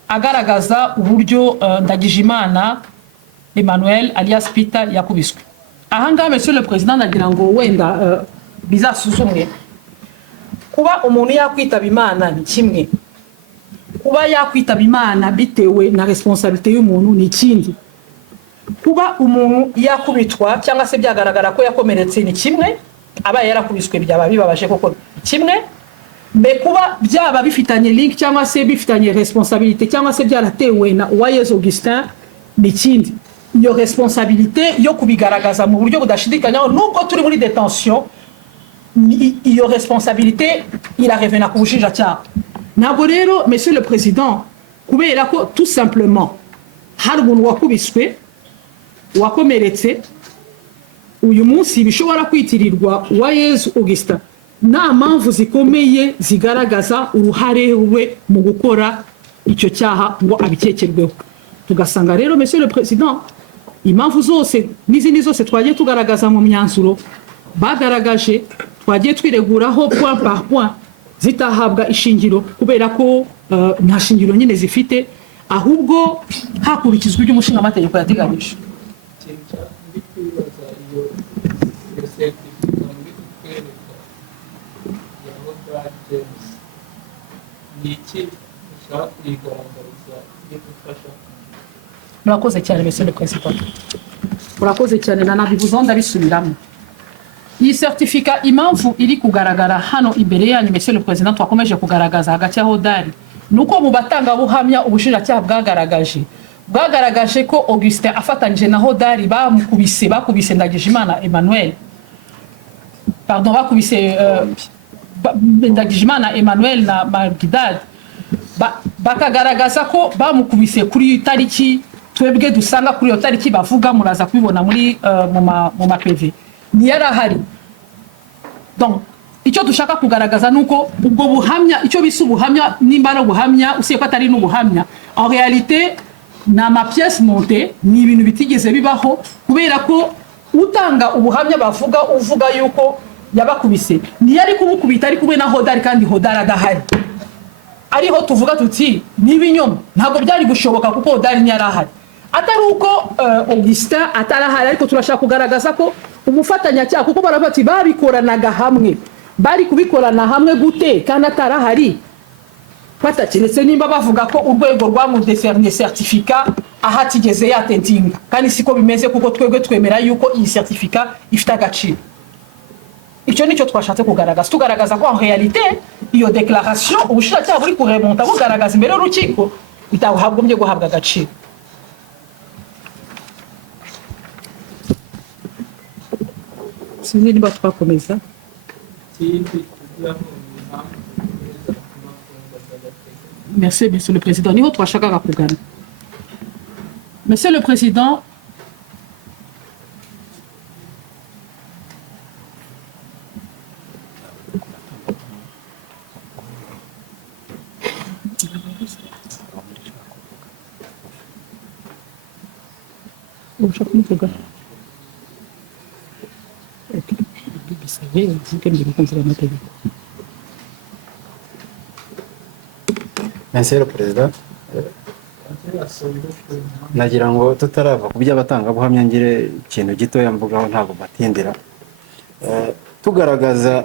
agaragaza uburyo Ndagijimana Emmanuel alias Peter yakubiswe. Ahangaha Monsieur le Président ndagira ngo wenda bizasuzumwe. Kuba umuntu yakwitaba Imana ni kimwe, kuba yakwitaba Imana bitewe na responsabilité y'umuntu ni ikindi. Kuba umuntu yakubitwa cyangwa se byagaragara ko yakomeretse ni kimwe, aba yarakubiswe byaba bibabaje koko kimwe. Mais kuba byaba bifitanye link cyangwa se bifitanye responsabilité cyangwa se byaratewe na Uwayezu Augustin ni ikindi. Iyo responsabilité yo kubigaragaza mu buryo budashidikanyaho nubwo turi muri détention, iyo responsabilité irarevena ku bushinjacyaha. Ntabwo rero Monsieur le Président, kubera ko tout simplement hari umuntu wakubiswe wakomeretse uyu munsi bishobora kwitirirwa Uwayezu Augustin, nta mpamvu zikomeye zigaragaza uruhare we mu gukora icyo cyaha ngo abikekerweho. Tugasanga rero Monsieur le Président, impamvu zose n'izindi zose twagiye tugaragaza mu myanzuro bagaragaje, twagiye twireguraho point par point, zitahabwa ishingiro kubera ko nta shingiro nyine zifite, ahubwo hakurikizwa ibyo umushingaamategeko yateganyije. Murakoze cyane Monsieur le Président, murakoze cyane nanabivuze ndabisubiramo. Iyi certificat impamvu iri kugaragara hano imbere yanyu Monsieur le Président, twakomeje kugaragaza hagati ya Hodari nuko mu batanga buhamya ubushinjacyaha bwagaragaje ko Augustin afatanyije na Hodari bakubise Ndagijimana Emmanuel, pardon, bakubise Ndagijimana Emmanuel na Margidad, bakagaragaza ko bamukubise kuri tariki twebwe dusanga kuri iyo tariki bavuga, muraza kubibona muri mu mapv ni yarahari. Donc icyo dushaka kugaragaza nuko ubwo buhamya, icyo bise ubuhamya nimba no buhamya usiye ko atari n'ubuhamya, en réalité na ma pièce montée, ni ibintu bitigeze bibaho, kubera ko utanga ubuhamya bavuga uvuga yuko yabakubise ni yari kubukubita ari kumwe na Hodari kandi Hodari adahari, ariho tuvuga tuti n'ibinyoma ntabwo byari gushoboka kuko Hodari ntiyarahari. Atari uko Augustin atarahari, ariko turashaka kugaragaza ko umufatanyacyaha, kuko barafati babikoranaga hamwe, bari kubikorana hamwe gute kandi atarahari, batakiretse nimba bavuga ko urwego rwamudeferne certificat ahatigeze yatentinga, kandi siko bimeze kuko twebwe twemera yuko iyi certificat ifite agaciro. Icyo nicyo twashatse kugaragaza, tugaragaza ko en réalité iyo déclaration ubushinjacyaha buri kuremonta bugaragaza imbere y'urukiko bitahabwa guhabwa agaciro. Sinzi niba twakomeza. Merci Monsieur le Président. Niho twashakaga kugana. Monsieur le Président, ushaka kumuvuga bisabe zikembe gukumvira amategeko. Monsieur le Président, nagira ngo tutarava ku by'abatangabuhamya ngire ikintu gitoya mvugaho ntabwo batindira. Tugaragaza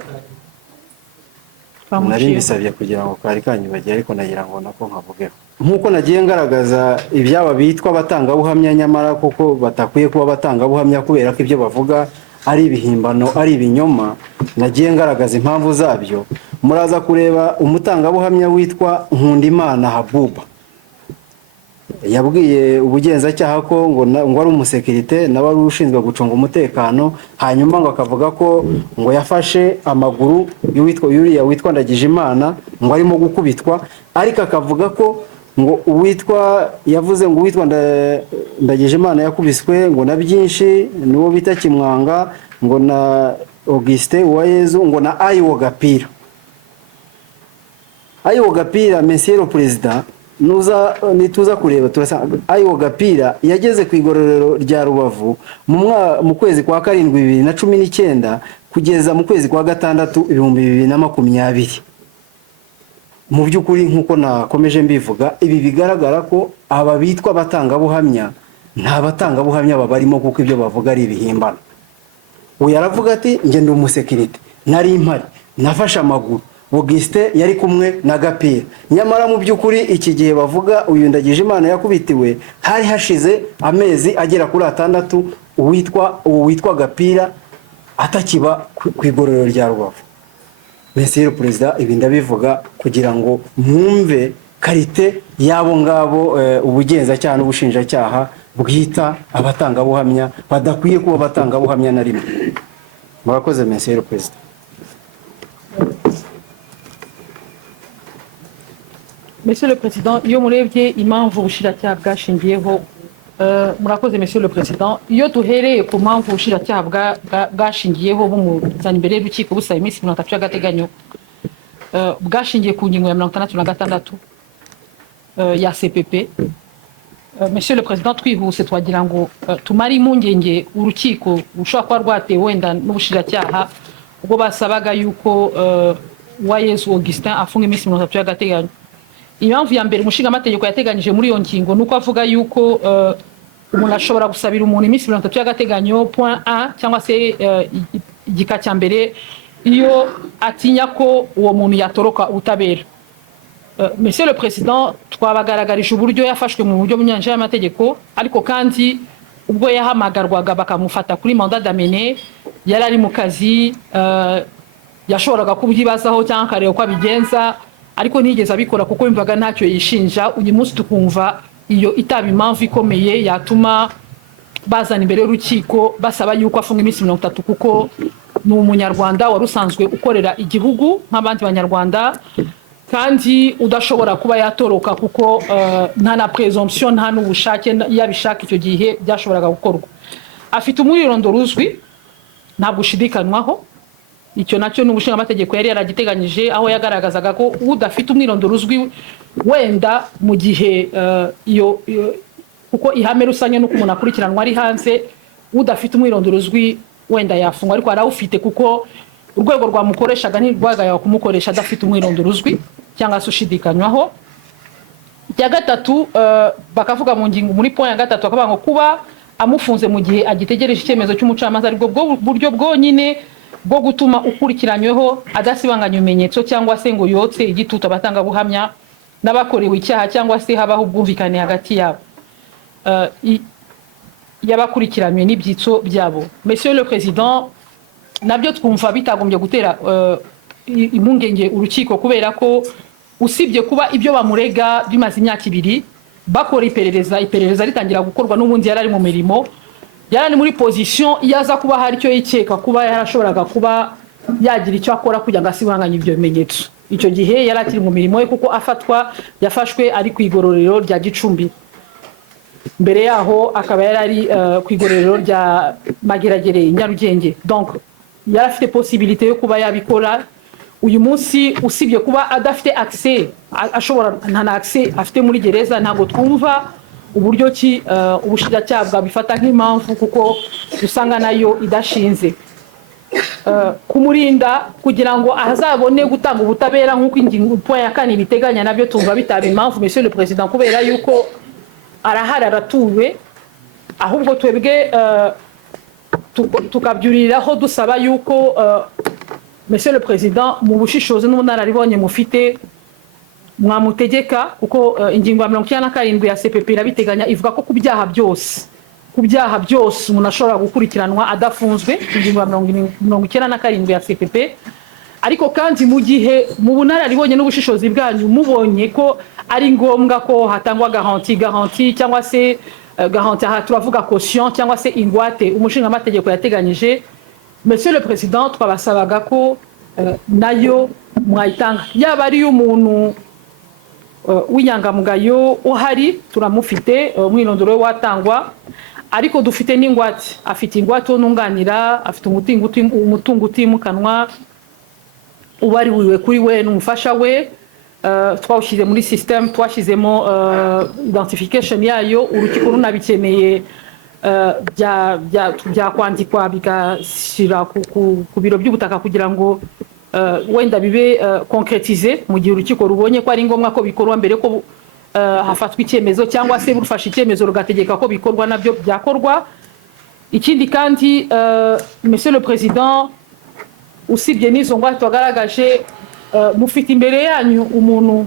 nari mbisabye kugira ngo kari kanyibagiye ariko nagira ngo nako nkavugeho. Nk'uko nagiye ngaragaza ibyaba bitwa abatangabuhamya nyamara kuko batakwiye kuba abatangabuhamya kubera ko ibyo bavuga ari ibihimbano ari ibinyoma, nagiye ngaragaza impamvu zabyo. Muraza kureba umutangabuhamya witwa Nkundimana Habuba yabwiye ubugenzacyaha ko ngo ari umusekirite nawe ari ushinzwe gucunga umutekano, hanyuma ngo akavuga ko ngo yafashe amaguru y'uwitwa witwa Ndagijimana ngo arimo gukubitwa, ariko akavuga ko ngo uwitwa yavuze ngo uwitwa Ndagijimana yakubiswe ngo na byinshi n'uwo bita Kimwanga ngo na Augustin Uwayezu ngo na Ayo Gapira. Ayo Gapira, Monsieur le Président, nituza kureba turasanga Ayo Gapira yageze ku igororero rya Rubavu mu kwezi kwa 7 2019 kugeza mu kwezi kwa 6 2020. Mu by'ukuri nk'uko nakomeje mbivuga, ibi bigaragara ko aba bitwa abatangabuhamya nta batangabuhamya babarimo kuko ibyo bavuga ari ibihimbano. Uyu aravuga ati nge ndi umusekirite nari impari nafashe amaguru, Augustin yari kumwe na Gapira. Nyamara mu by'ukuri iki gihe bavuga uyu Ndagijimana yakubitiwe hari hashize amezi agera kuri 6 uwitwa Gapira atakiba ku igororero rya Rubavu. Monsieur le Président, ibi ndabivuga kugira ngo mwumve karite yabo ngabo ubugenzacyaha n'ubushinjacyaha bwita abatangabuhamya badakwiye kuba abatangabuhamya na rimwe. Murakoze Monsieur le Président. Monsieur le Président, iyo murebye impamvu ubushiracyaha bwashingiyeho murakoze Monsieur le Président, iyo duhereye ku mpamvu ubushiracyaha bwashingiyeho bumuzana imbere y'urukiko busaba iminsi 30 y'agateganyo, bwashingiye ku ngingo ya 66 ya CPP. Monsieur le Président, twihuse twagira ngo tumare impungenge urukiko rushobora kuba rwatewe wenda n'ubushiracyaha ubwo basabaga yuko Uwayezu Augustin afunga iminsi 30 y'agateganyo. Impamvu ya mbere umushinga amategeko yateganyije muri iyo ngingo nuko avuga yuko umuntu ashobora gusabira umuntu iminsi 30 y'agateganyo point 1 cyangwa se igika cya mbere iyo atinya ko uwo muntu yatoroka ubutabera. Monsieur le Président, twabagaragarije uburyo yafashwe mu buryo bunyanje y'amategeko, ariko kandi ubwo yahamagarwaga bakamufata kuri mandat d'amener yari ari mu kazi, yashoboraga kubyibazaho cyangwa akareba uko abigenza, ariko nigeze abikora kuko yumvaga ntacyo yishinja. Uyu munsi tukumva iyo itaba impamvu ikomeye yatuma bazana imbere y'urukiko basaba yuko afunga iminsi 30 kuko ni umunyarwanda wari usanzwe ukorera igihugu nk'abandi banyarwanda kandi udashobora kuba yatoroka kuko nta na presumption nta n'ubushake yabishaka icyo gihe byashoboraga gukorwa. Afite umwirondoro uzwi ntabwo ushidikanwaho, icyo nacyo n'ubushinga amategeko yari yaragiteganyije aho yagaragazaga ko udafite umwirondoro uzwi wenda mu gihe iyo kuko ihame rusange nuko umuntu akurikiranwa ari hanze, udafite umwirondoro uzwi wenda yafungwa, ariko arawufite kuko urwego rwamukoreshaga ntirwagaye kumukoresha adafite umwirondoro uzwi cyangwa se ushidikanywaho. Ya gatatu bakavuga mu ngingo muri point ya gatatu bakavuga ngo kuba amufunze mu gihe agitegereje icyemezo cy'umucamanza aribwo buryo bwonyine bwo gutuma ukurikiranyweho adasibanganya ibimenyetso cyangwa se ngo yotse igitutu abatangabuhamya n'abakorewe icyaha cyangwa se habaho ubwumvikane hagati yabo y'abakurikiranywe n'ibyitso byabo. Monsieur le Président, nabyo twumva bitagombye gutera impungenge urukiko kubera ko usibye kuba ibyo bamurega bimaze imyaka 2 bakora iperereza ritangira gukorwa n'ubundi yarari mu mirimo, yarari muri position yaza kuba hari cyo yikeka kuba yarashoboraga kuba yagira icyo akora kugira ngo asibanganye ibyo bimenyetso. Icyo gihe yarakiri mu mirimo ye kuko yafashwe ari ku igororero rya Gicumbi. Mbere yaho akaba yarari ku igororero rya Mageragere Nyarugenge. Donc yarafite possibilité yo kuba yabikora. Uyu munsi usibye kuba adafite accès ashobora nta accès afite muri gereza, ntabwo twumva uburyo ki ubushinjacyaha bwabifata nk'impamvu kuko usanga nayo idashinze. Kumurinda kugira ngo azabone gutanga ubutabera nk'uko ingingo point ya 4 biteganya, nabyo tumva bitaba impamvu Monsieur le Président, kubera yuko arahari aratuwe, ahubwo twebwe tukabyuriraho dusaba yuko Monsieur le Président, mu bushishozi n'ubunararibonye mufite mwamutegeka, kuko ingingo ya 97 ya CPP irabiteganya, ivuga ko ku byaha byose umuntu ashobora gukurikiranwa adafunzwe, ingingo ya 97 ya CPP. Ariko kandi mu gihe mu bunararibonye n'ubushishozi bwanyu mubonye ko ari ngombwa ko hatangwa garantie cyangwa se garantie, aha turavuga caution cyangwa se ingwate umushinga amategeko yateganyije, Monsieur le Président, twabasabaga ko nayo mwayitanga, yaba ari umuntu w'inyangamugayo uhari turamufite, umwirondoro we watangwa, ariko dufite n'ingwate, afite ingwate ununganira, afite umutungo utimukanwa ubariwe kuri we n'umufasha we, twawushyize muri system, twashyizemo identification yayo, urukiko runabikeneye byakwandikwa bigashyira ku biro by'ubutaka kugira ngo wenda bibe concretize mu gihe urukiko rubonye ko ari ngombwa ko bikorwa mbere ko hafatwa icyemezo, cyangwa se rufashe icyemezo rugategeka ko bikorwa, nabyo byakorwa. Ikindi kandi Monsieur le Président, usibye n'izo ngwate wagaragaje, mufite imbere yanyu umuntu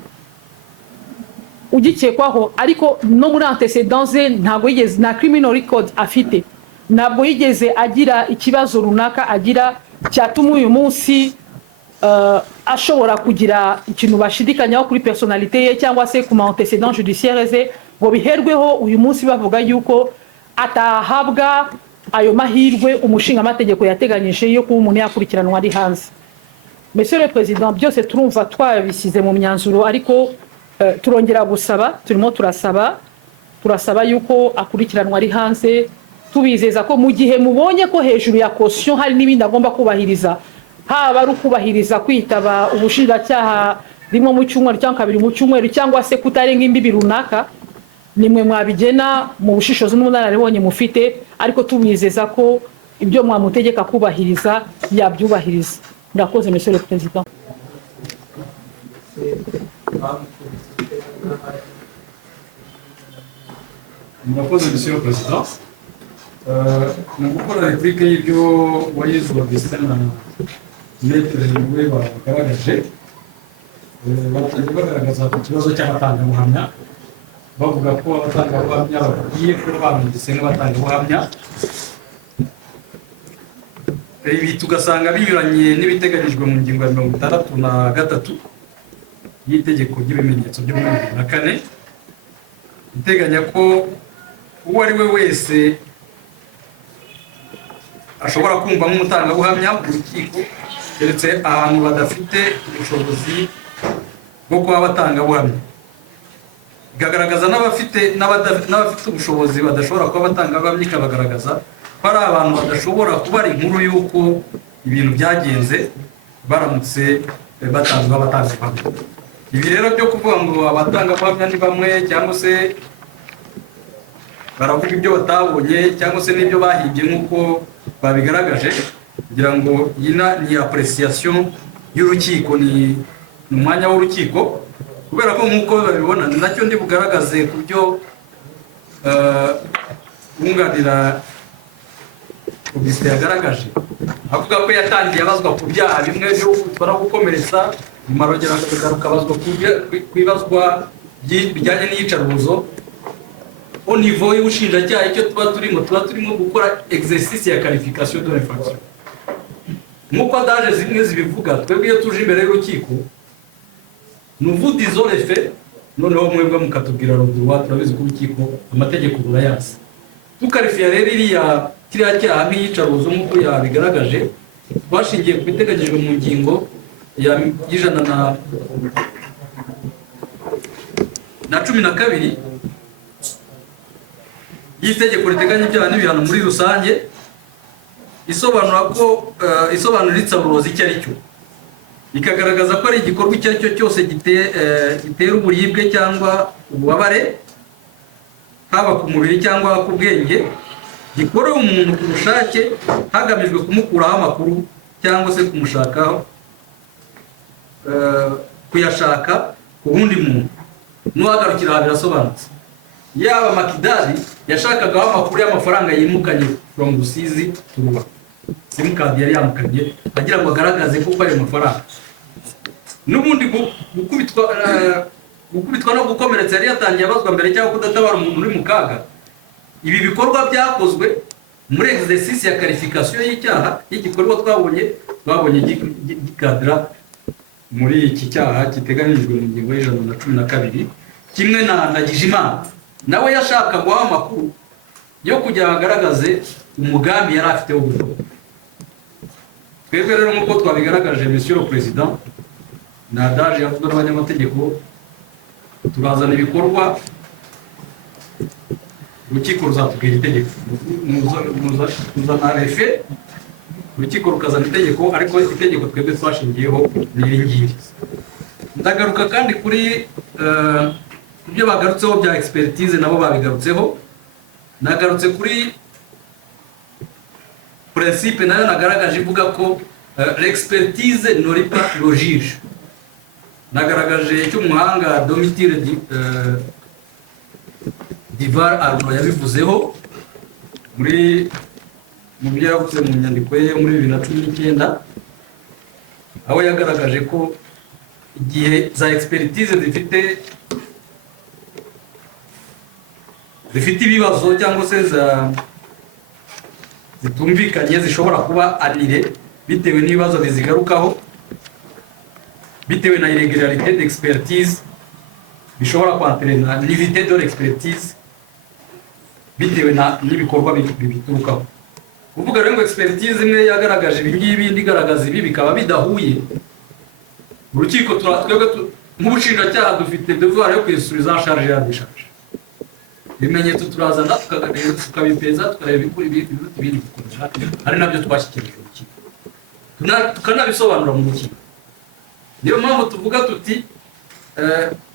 ugikekwaho, ariko no muri antecedents ze ntabwo yigeze, na criminal record afite, ntabwo yigeze agira ikibazo runaka agira cyatuma uyu munsi ashobora kugira ikintu bashidikanyaho kuri personalite ye cyangwa se ku antecedents judiciaires ze, ngo biherweho uyu munsi bavuga yuko atahabwa ayo mahirwe umushinga amategeko yateganyije yo kuba umuntu yakurikiranwa ari hanze. Monsieur le Président, byose turumva twabisize mu myanzuro, ariko turongera gusaba, turasaba yuko akurikiranwa ari hanze, tubizeza ko mu gihe mubonye ko hejuru ya caution hari n'ibindi agomba kubahiriza, haba ari ukubahiriza kwitaba ubushinjacyaha rimwe mu cyumweru cyangwa 2 mu cyumweru, cyangwa se kutarenga imbibi runaka, nimwe mwabigena mu bushishozi n'ubunararibonye mufite, ariko tubizeza ko ibyo mwamutegeka kubahiriza yabyubahiriza. Ndakoze Monsieur le Président. Murakoze Monsieur le Président. Mu gukora replique y'ibyo Wayezu Augustin na Maître we bagaragaje, batangiye bagaragaza ku kibazo cy'abatangabuhamya, bavuga ko abatangabuhamya bakwiye kuba bamwanditse nk'abatangabuhamya. Ibi tugasanga binyuranye n'ibiteganyijwe mu ngingo ya 63 y'itegeko ry'ibimenyetso byo muri 2004, iteganya ko uwo ari we wese ashobora kumva nk'umutangabuhamya mu rukiko keretse ahantu badafite ubushobozi bwo kuba batangabuhamya. Ikagaragaza n'abafite ubushobozi badashobora kuba batangabuhamya, ikabagaragaza ko ari abantu badashobora kubara inkuru y'uko ibintu byagenze baramutse batanzwe abatangabuhamya. Ibi rero byo kuvuga ngo abatangabuhamya ni bamwe, cyangwa se baravuga ibyo batabonye cyangwa se n'ibyo bahibye nk'uko babigaragaje, kugira ngo ni appréciation y'urukiko, ni umwanya w'urukiko, kubera ko nk'uko babibona nacyo ndi bugaragaze ku byo wunganira Augustin yagaragaje, avuga ko yatangiye abazwa ku byaha bimwe byo gutwara gukomeretsa, nyuma arongera akagaruka abazwa ku ibazwa bijyanye n'iyicarubozo. Au niveau y'ubushinjacyaha icyo tuba turimo gukora exercice ya qualification de l'infraction, nk'uko adaje zimwe zibivuga. Twebwe iyo tuje imbere y'urukiko nous vous disons les faits, noneho mwebwe mukatubwira ruguru, turabizi ko urukiko amategeko rurayazi. Tukarifiya rero kiriya cyaha nk'iyicarubozo nk'uko yabigaragaje, twashingiye ku biteganyijwe mu ngingo y'ijana na 12 y'itegeko riteganya ibyaha n'ibihano muri rusange, isobanura itsaburozi icyo ari cyo, ikagaragaza ko ari igikorwa icyo ari cyo cyose gitera uburibwe cyangwa ububabare haba ku mubiri cyangwa ku bwenge gikorewe umuntu ku bushake hagamijwe kumukuraho amakuru cyangwa se kumushakaho kuyashaka ku wundi muntu n'uhagarukira aha birasobanutse. Yaba Makidari yashakagaho amakuru y'amafaranga yimukanye from Rusizi to Rubavu, simukadi yari yamukanye agira ngo agaragaze ko ayo mafaranga. N'ubundi gukubitwa no gukomeretsa yari yatangiye abazwa mbere cyangwa kudatabara umuntu uri mu kaga. Ibi bikorwa byakozwe muri exercice ya qualification y'icyaha y'igikorwa twabonye gikadra muri iki cyaha kiteganijwe mu ngingo y'112 kimwe na Ndagijimana nawe yashaka guha amakuru yo kugira agaragaze umugambi yari afite wo gukora. Twebwe rero nk'uko twabigaragaje Monsieur le Président na daje yavuga n'abanyamategeko turazana ibikorwa urukiko ruzatubwira itegeko muzana refe urukiko rukazana itegeko ariko itegeko twebwe twashingiyeho n'iri. Ndagaruka kandi kuri ibyo bagarutseho bya expertise nabo babigarutseho. Nagarutse kuri principe nayo nagaragaje ivuga ko l'expertise n'aurait pas le juge. Nagaragaje cy'umuhanga Domitire Divar Arno yabivuzeho muri mu byo yavuze mu nyandiko ye muri 2019 aho yagaragaje ko igihe za expertise zifite ibibazo cyangwa se zitumvikanye zishobora kuba annulé bitewe n'ibibazo bizigarukaho bitewe na irrégularité d'expertise bishobora kwanterena nullité de l'expertise bitewe n'ibikorwa biturukaho. Kuvuga rero ngo expertise imwe yagaragaje ibi ngibi indi igaragaza ibi bikaba bidahuye, urukiko twebwe nk'ubushinjacyaha dufite devoir yo kwisubiza charge yadishaje. Ibimenyetso turazana tukabipeza tukareba ibindi bikoresha ari nabyo twashyikirije urukiko tukanabisobanura mu rukiko. Niyo mpamvu tuvuga tuti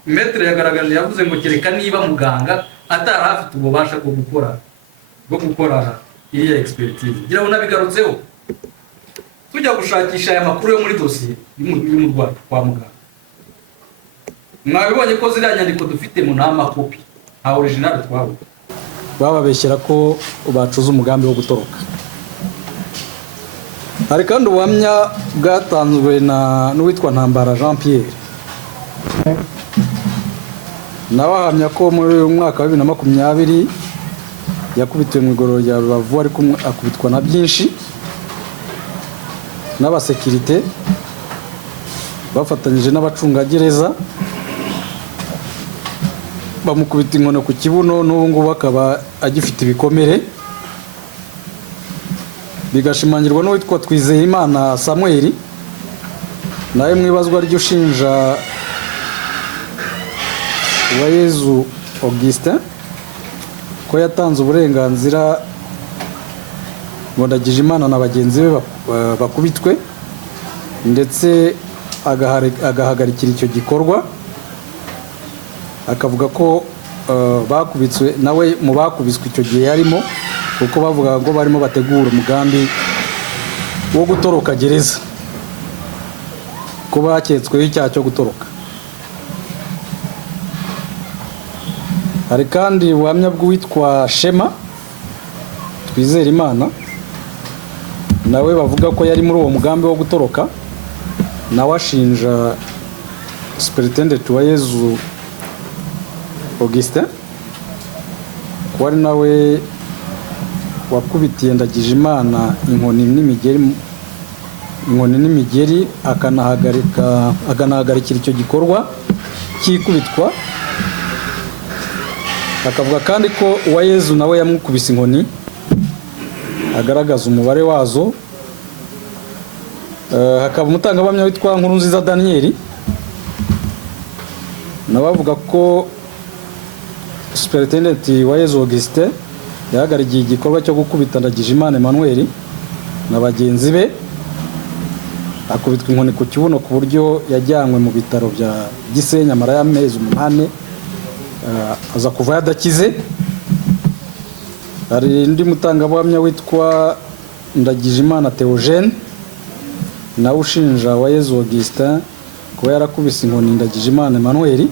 metre yagaragaje yavuze ngo kereka niba muganga atari afite ububasha bwo gukora iriya expertise. Ngira ngo nabigarutseho tujya gushakisha aya makuru yo muri dosiye y'umurwayi kwa muganga. Mwabibonye ko ziriya nyandiko dufite mu nama kopi nta original twabonye. Bababeshyera ko bacuza umugambi wo gutoroka. Hari kandi ubuhamya bwatanzwe n'uwitwa Ntambara Jean Pierre nabahamya ko muri umwaka wa 2020 yakubitiwe mu igororo rya Rubavu ariko akubitwa na byinshi n'abasekirite bafatanyije n'abacungagereza bamukubita inkono ku kibuno n'ubu ngubu akaba agifite ibikomere. Bigashimangirwa n'uwitwa Twizeyimana Samuel nawe mwibazwa ry'ushinja Uwayezu Augustin ko yatanze uburenganzira ngo Ndagijimana na bagenzi be bakubitwe ndetse agahagarikira icyo gikorwa. Akavuga ko bakubitswe nawe mu bakubiswe icyo gihe yarimo kuko bavuga ngo barimo bategura umugambi wo gutoroka gereza ko baketsweho icyaha cyo gutoroka. Hari kandi ubuhamya bw'uwitwa Shema Twizerimana nawe bavuga ko yari muri uwo mugambi wo gutoroka, nawe ashinja Superintendent Uwayezu Augustin ko ari nawe wakubitiye Ndagijimana inkoni n'imigeri akanahagarikira icyo gikorwa cyikubitwa. Akavuga kandi ko Uwayezu nawe yamukubise inkoni agaragaza umubare wazo. Hakaba umutangabuhamya witwa Nkurunziza Daniel nawe avuga ko Superintendent Uwayezu Augustin yahagarikiye igikorwa cyo gukubita Ndagijimana Emmanuel na bagenzi be akubitwa inkoni ku kibuno ku buryo yajyanywe mu bitaro bya Gisenyi amara y'amezi 8 aza kuva yadakize. hari undi mutangabuhamya witwa Ndagijimana Theogene nawe ushinja Uwayezu Augustin kuba yarakubise inkoni Ndagijimana Emmanuel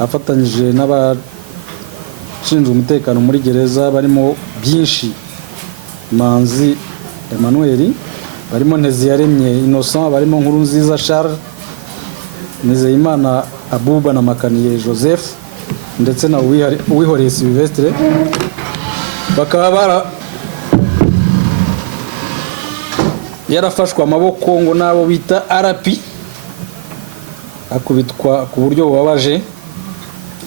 afatanyije n'abashinzwe umutekano muri gereza barimo Byinshi Manzi Emmanuel, barimo Nteziyaremye Innocent, barimo Nkurunziza Charles, Nizeyimana Abuba na Makaniye Joseph ndetse na Uwihoreye Sylvestre. Bakaba yarafashwe amaboko ngo nabo bita RP, akubitwa ku buryo bubabaje,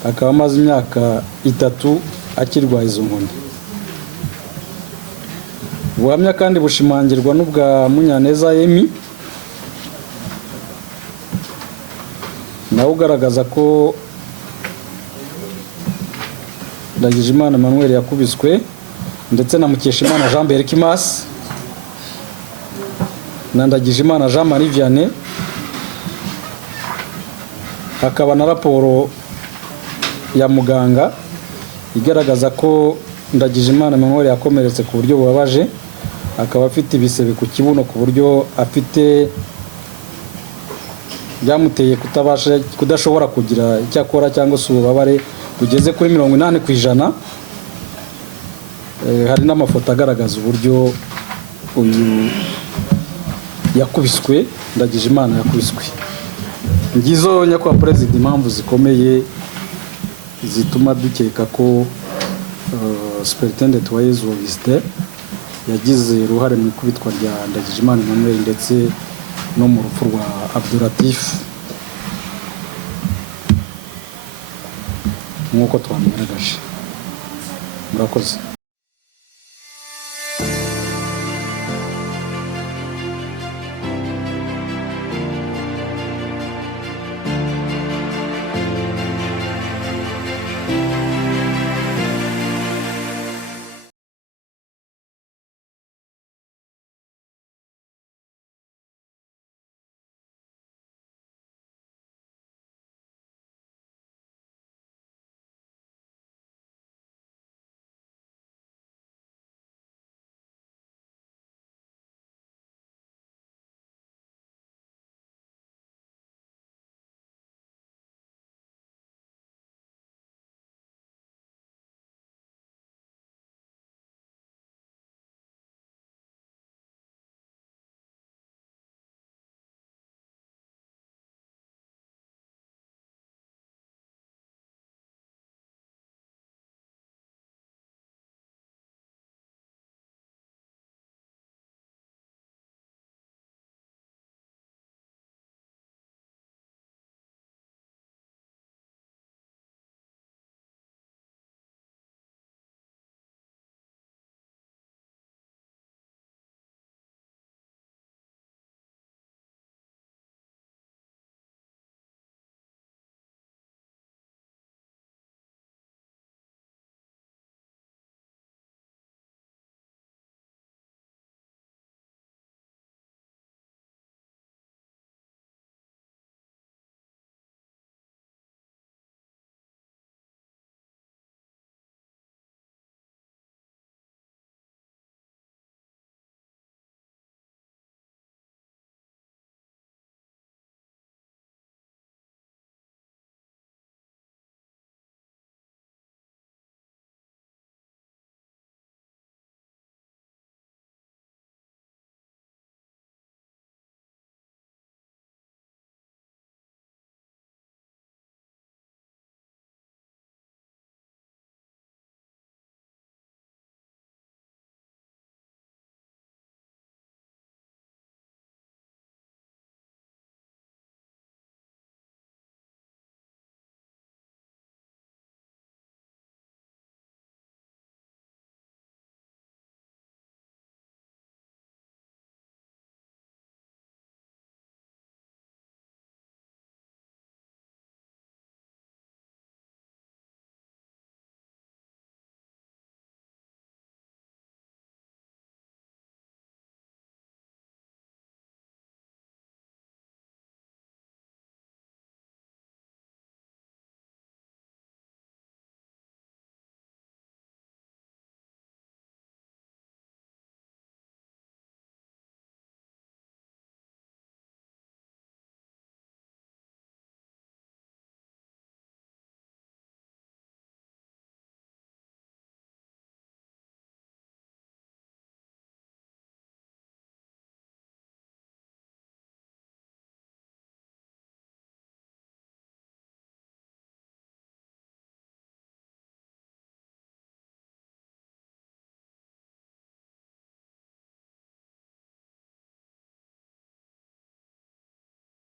akaba amaze imyaka 3 akirwaye izo nkoni. Ubuhamya kandi bushimangirwa n'ubwa Munyaneza Emi nawe ugaragaza ko Ndagijimana Emmanuel yakubiswe, ndetse na Mukeshimana Jean Berkimas na Ndagijimana Jean Marie Vianney. Hakaba na raporo ya muganga igaragaza ko Ndagijimana Emmanuel yakomeretse ku buryo bubabaje, akaba afite ibisebe ku kibuno ku buryo afite byamuteye kudashobora kugira icyo akora cyangwa se ububabare bugeze kuri 80%. Hari n'amafoto agaragaza uburyo uyu yakubiswe, Ndagijimana yakubiswe. Ngizo nyakubahwa Perezida impamvu zikomeye zituma dukeka ko Superintendent Uwayezu Augustin yagize uruhare mu ikubitwa rya Ndagijimana Emmanuel ndetse no mu rupfu rwa Abdulatif nk'uko twabigaragaje. Murakoze.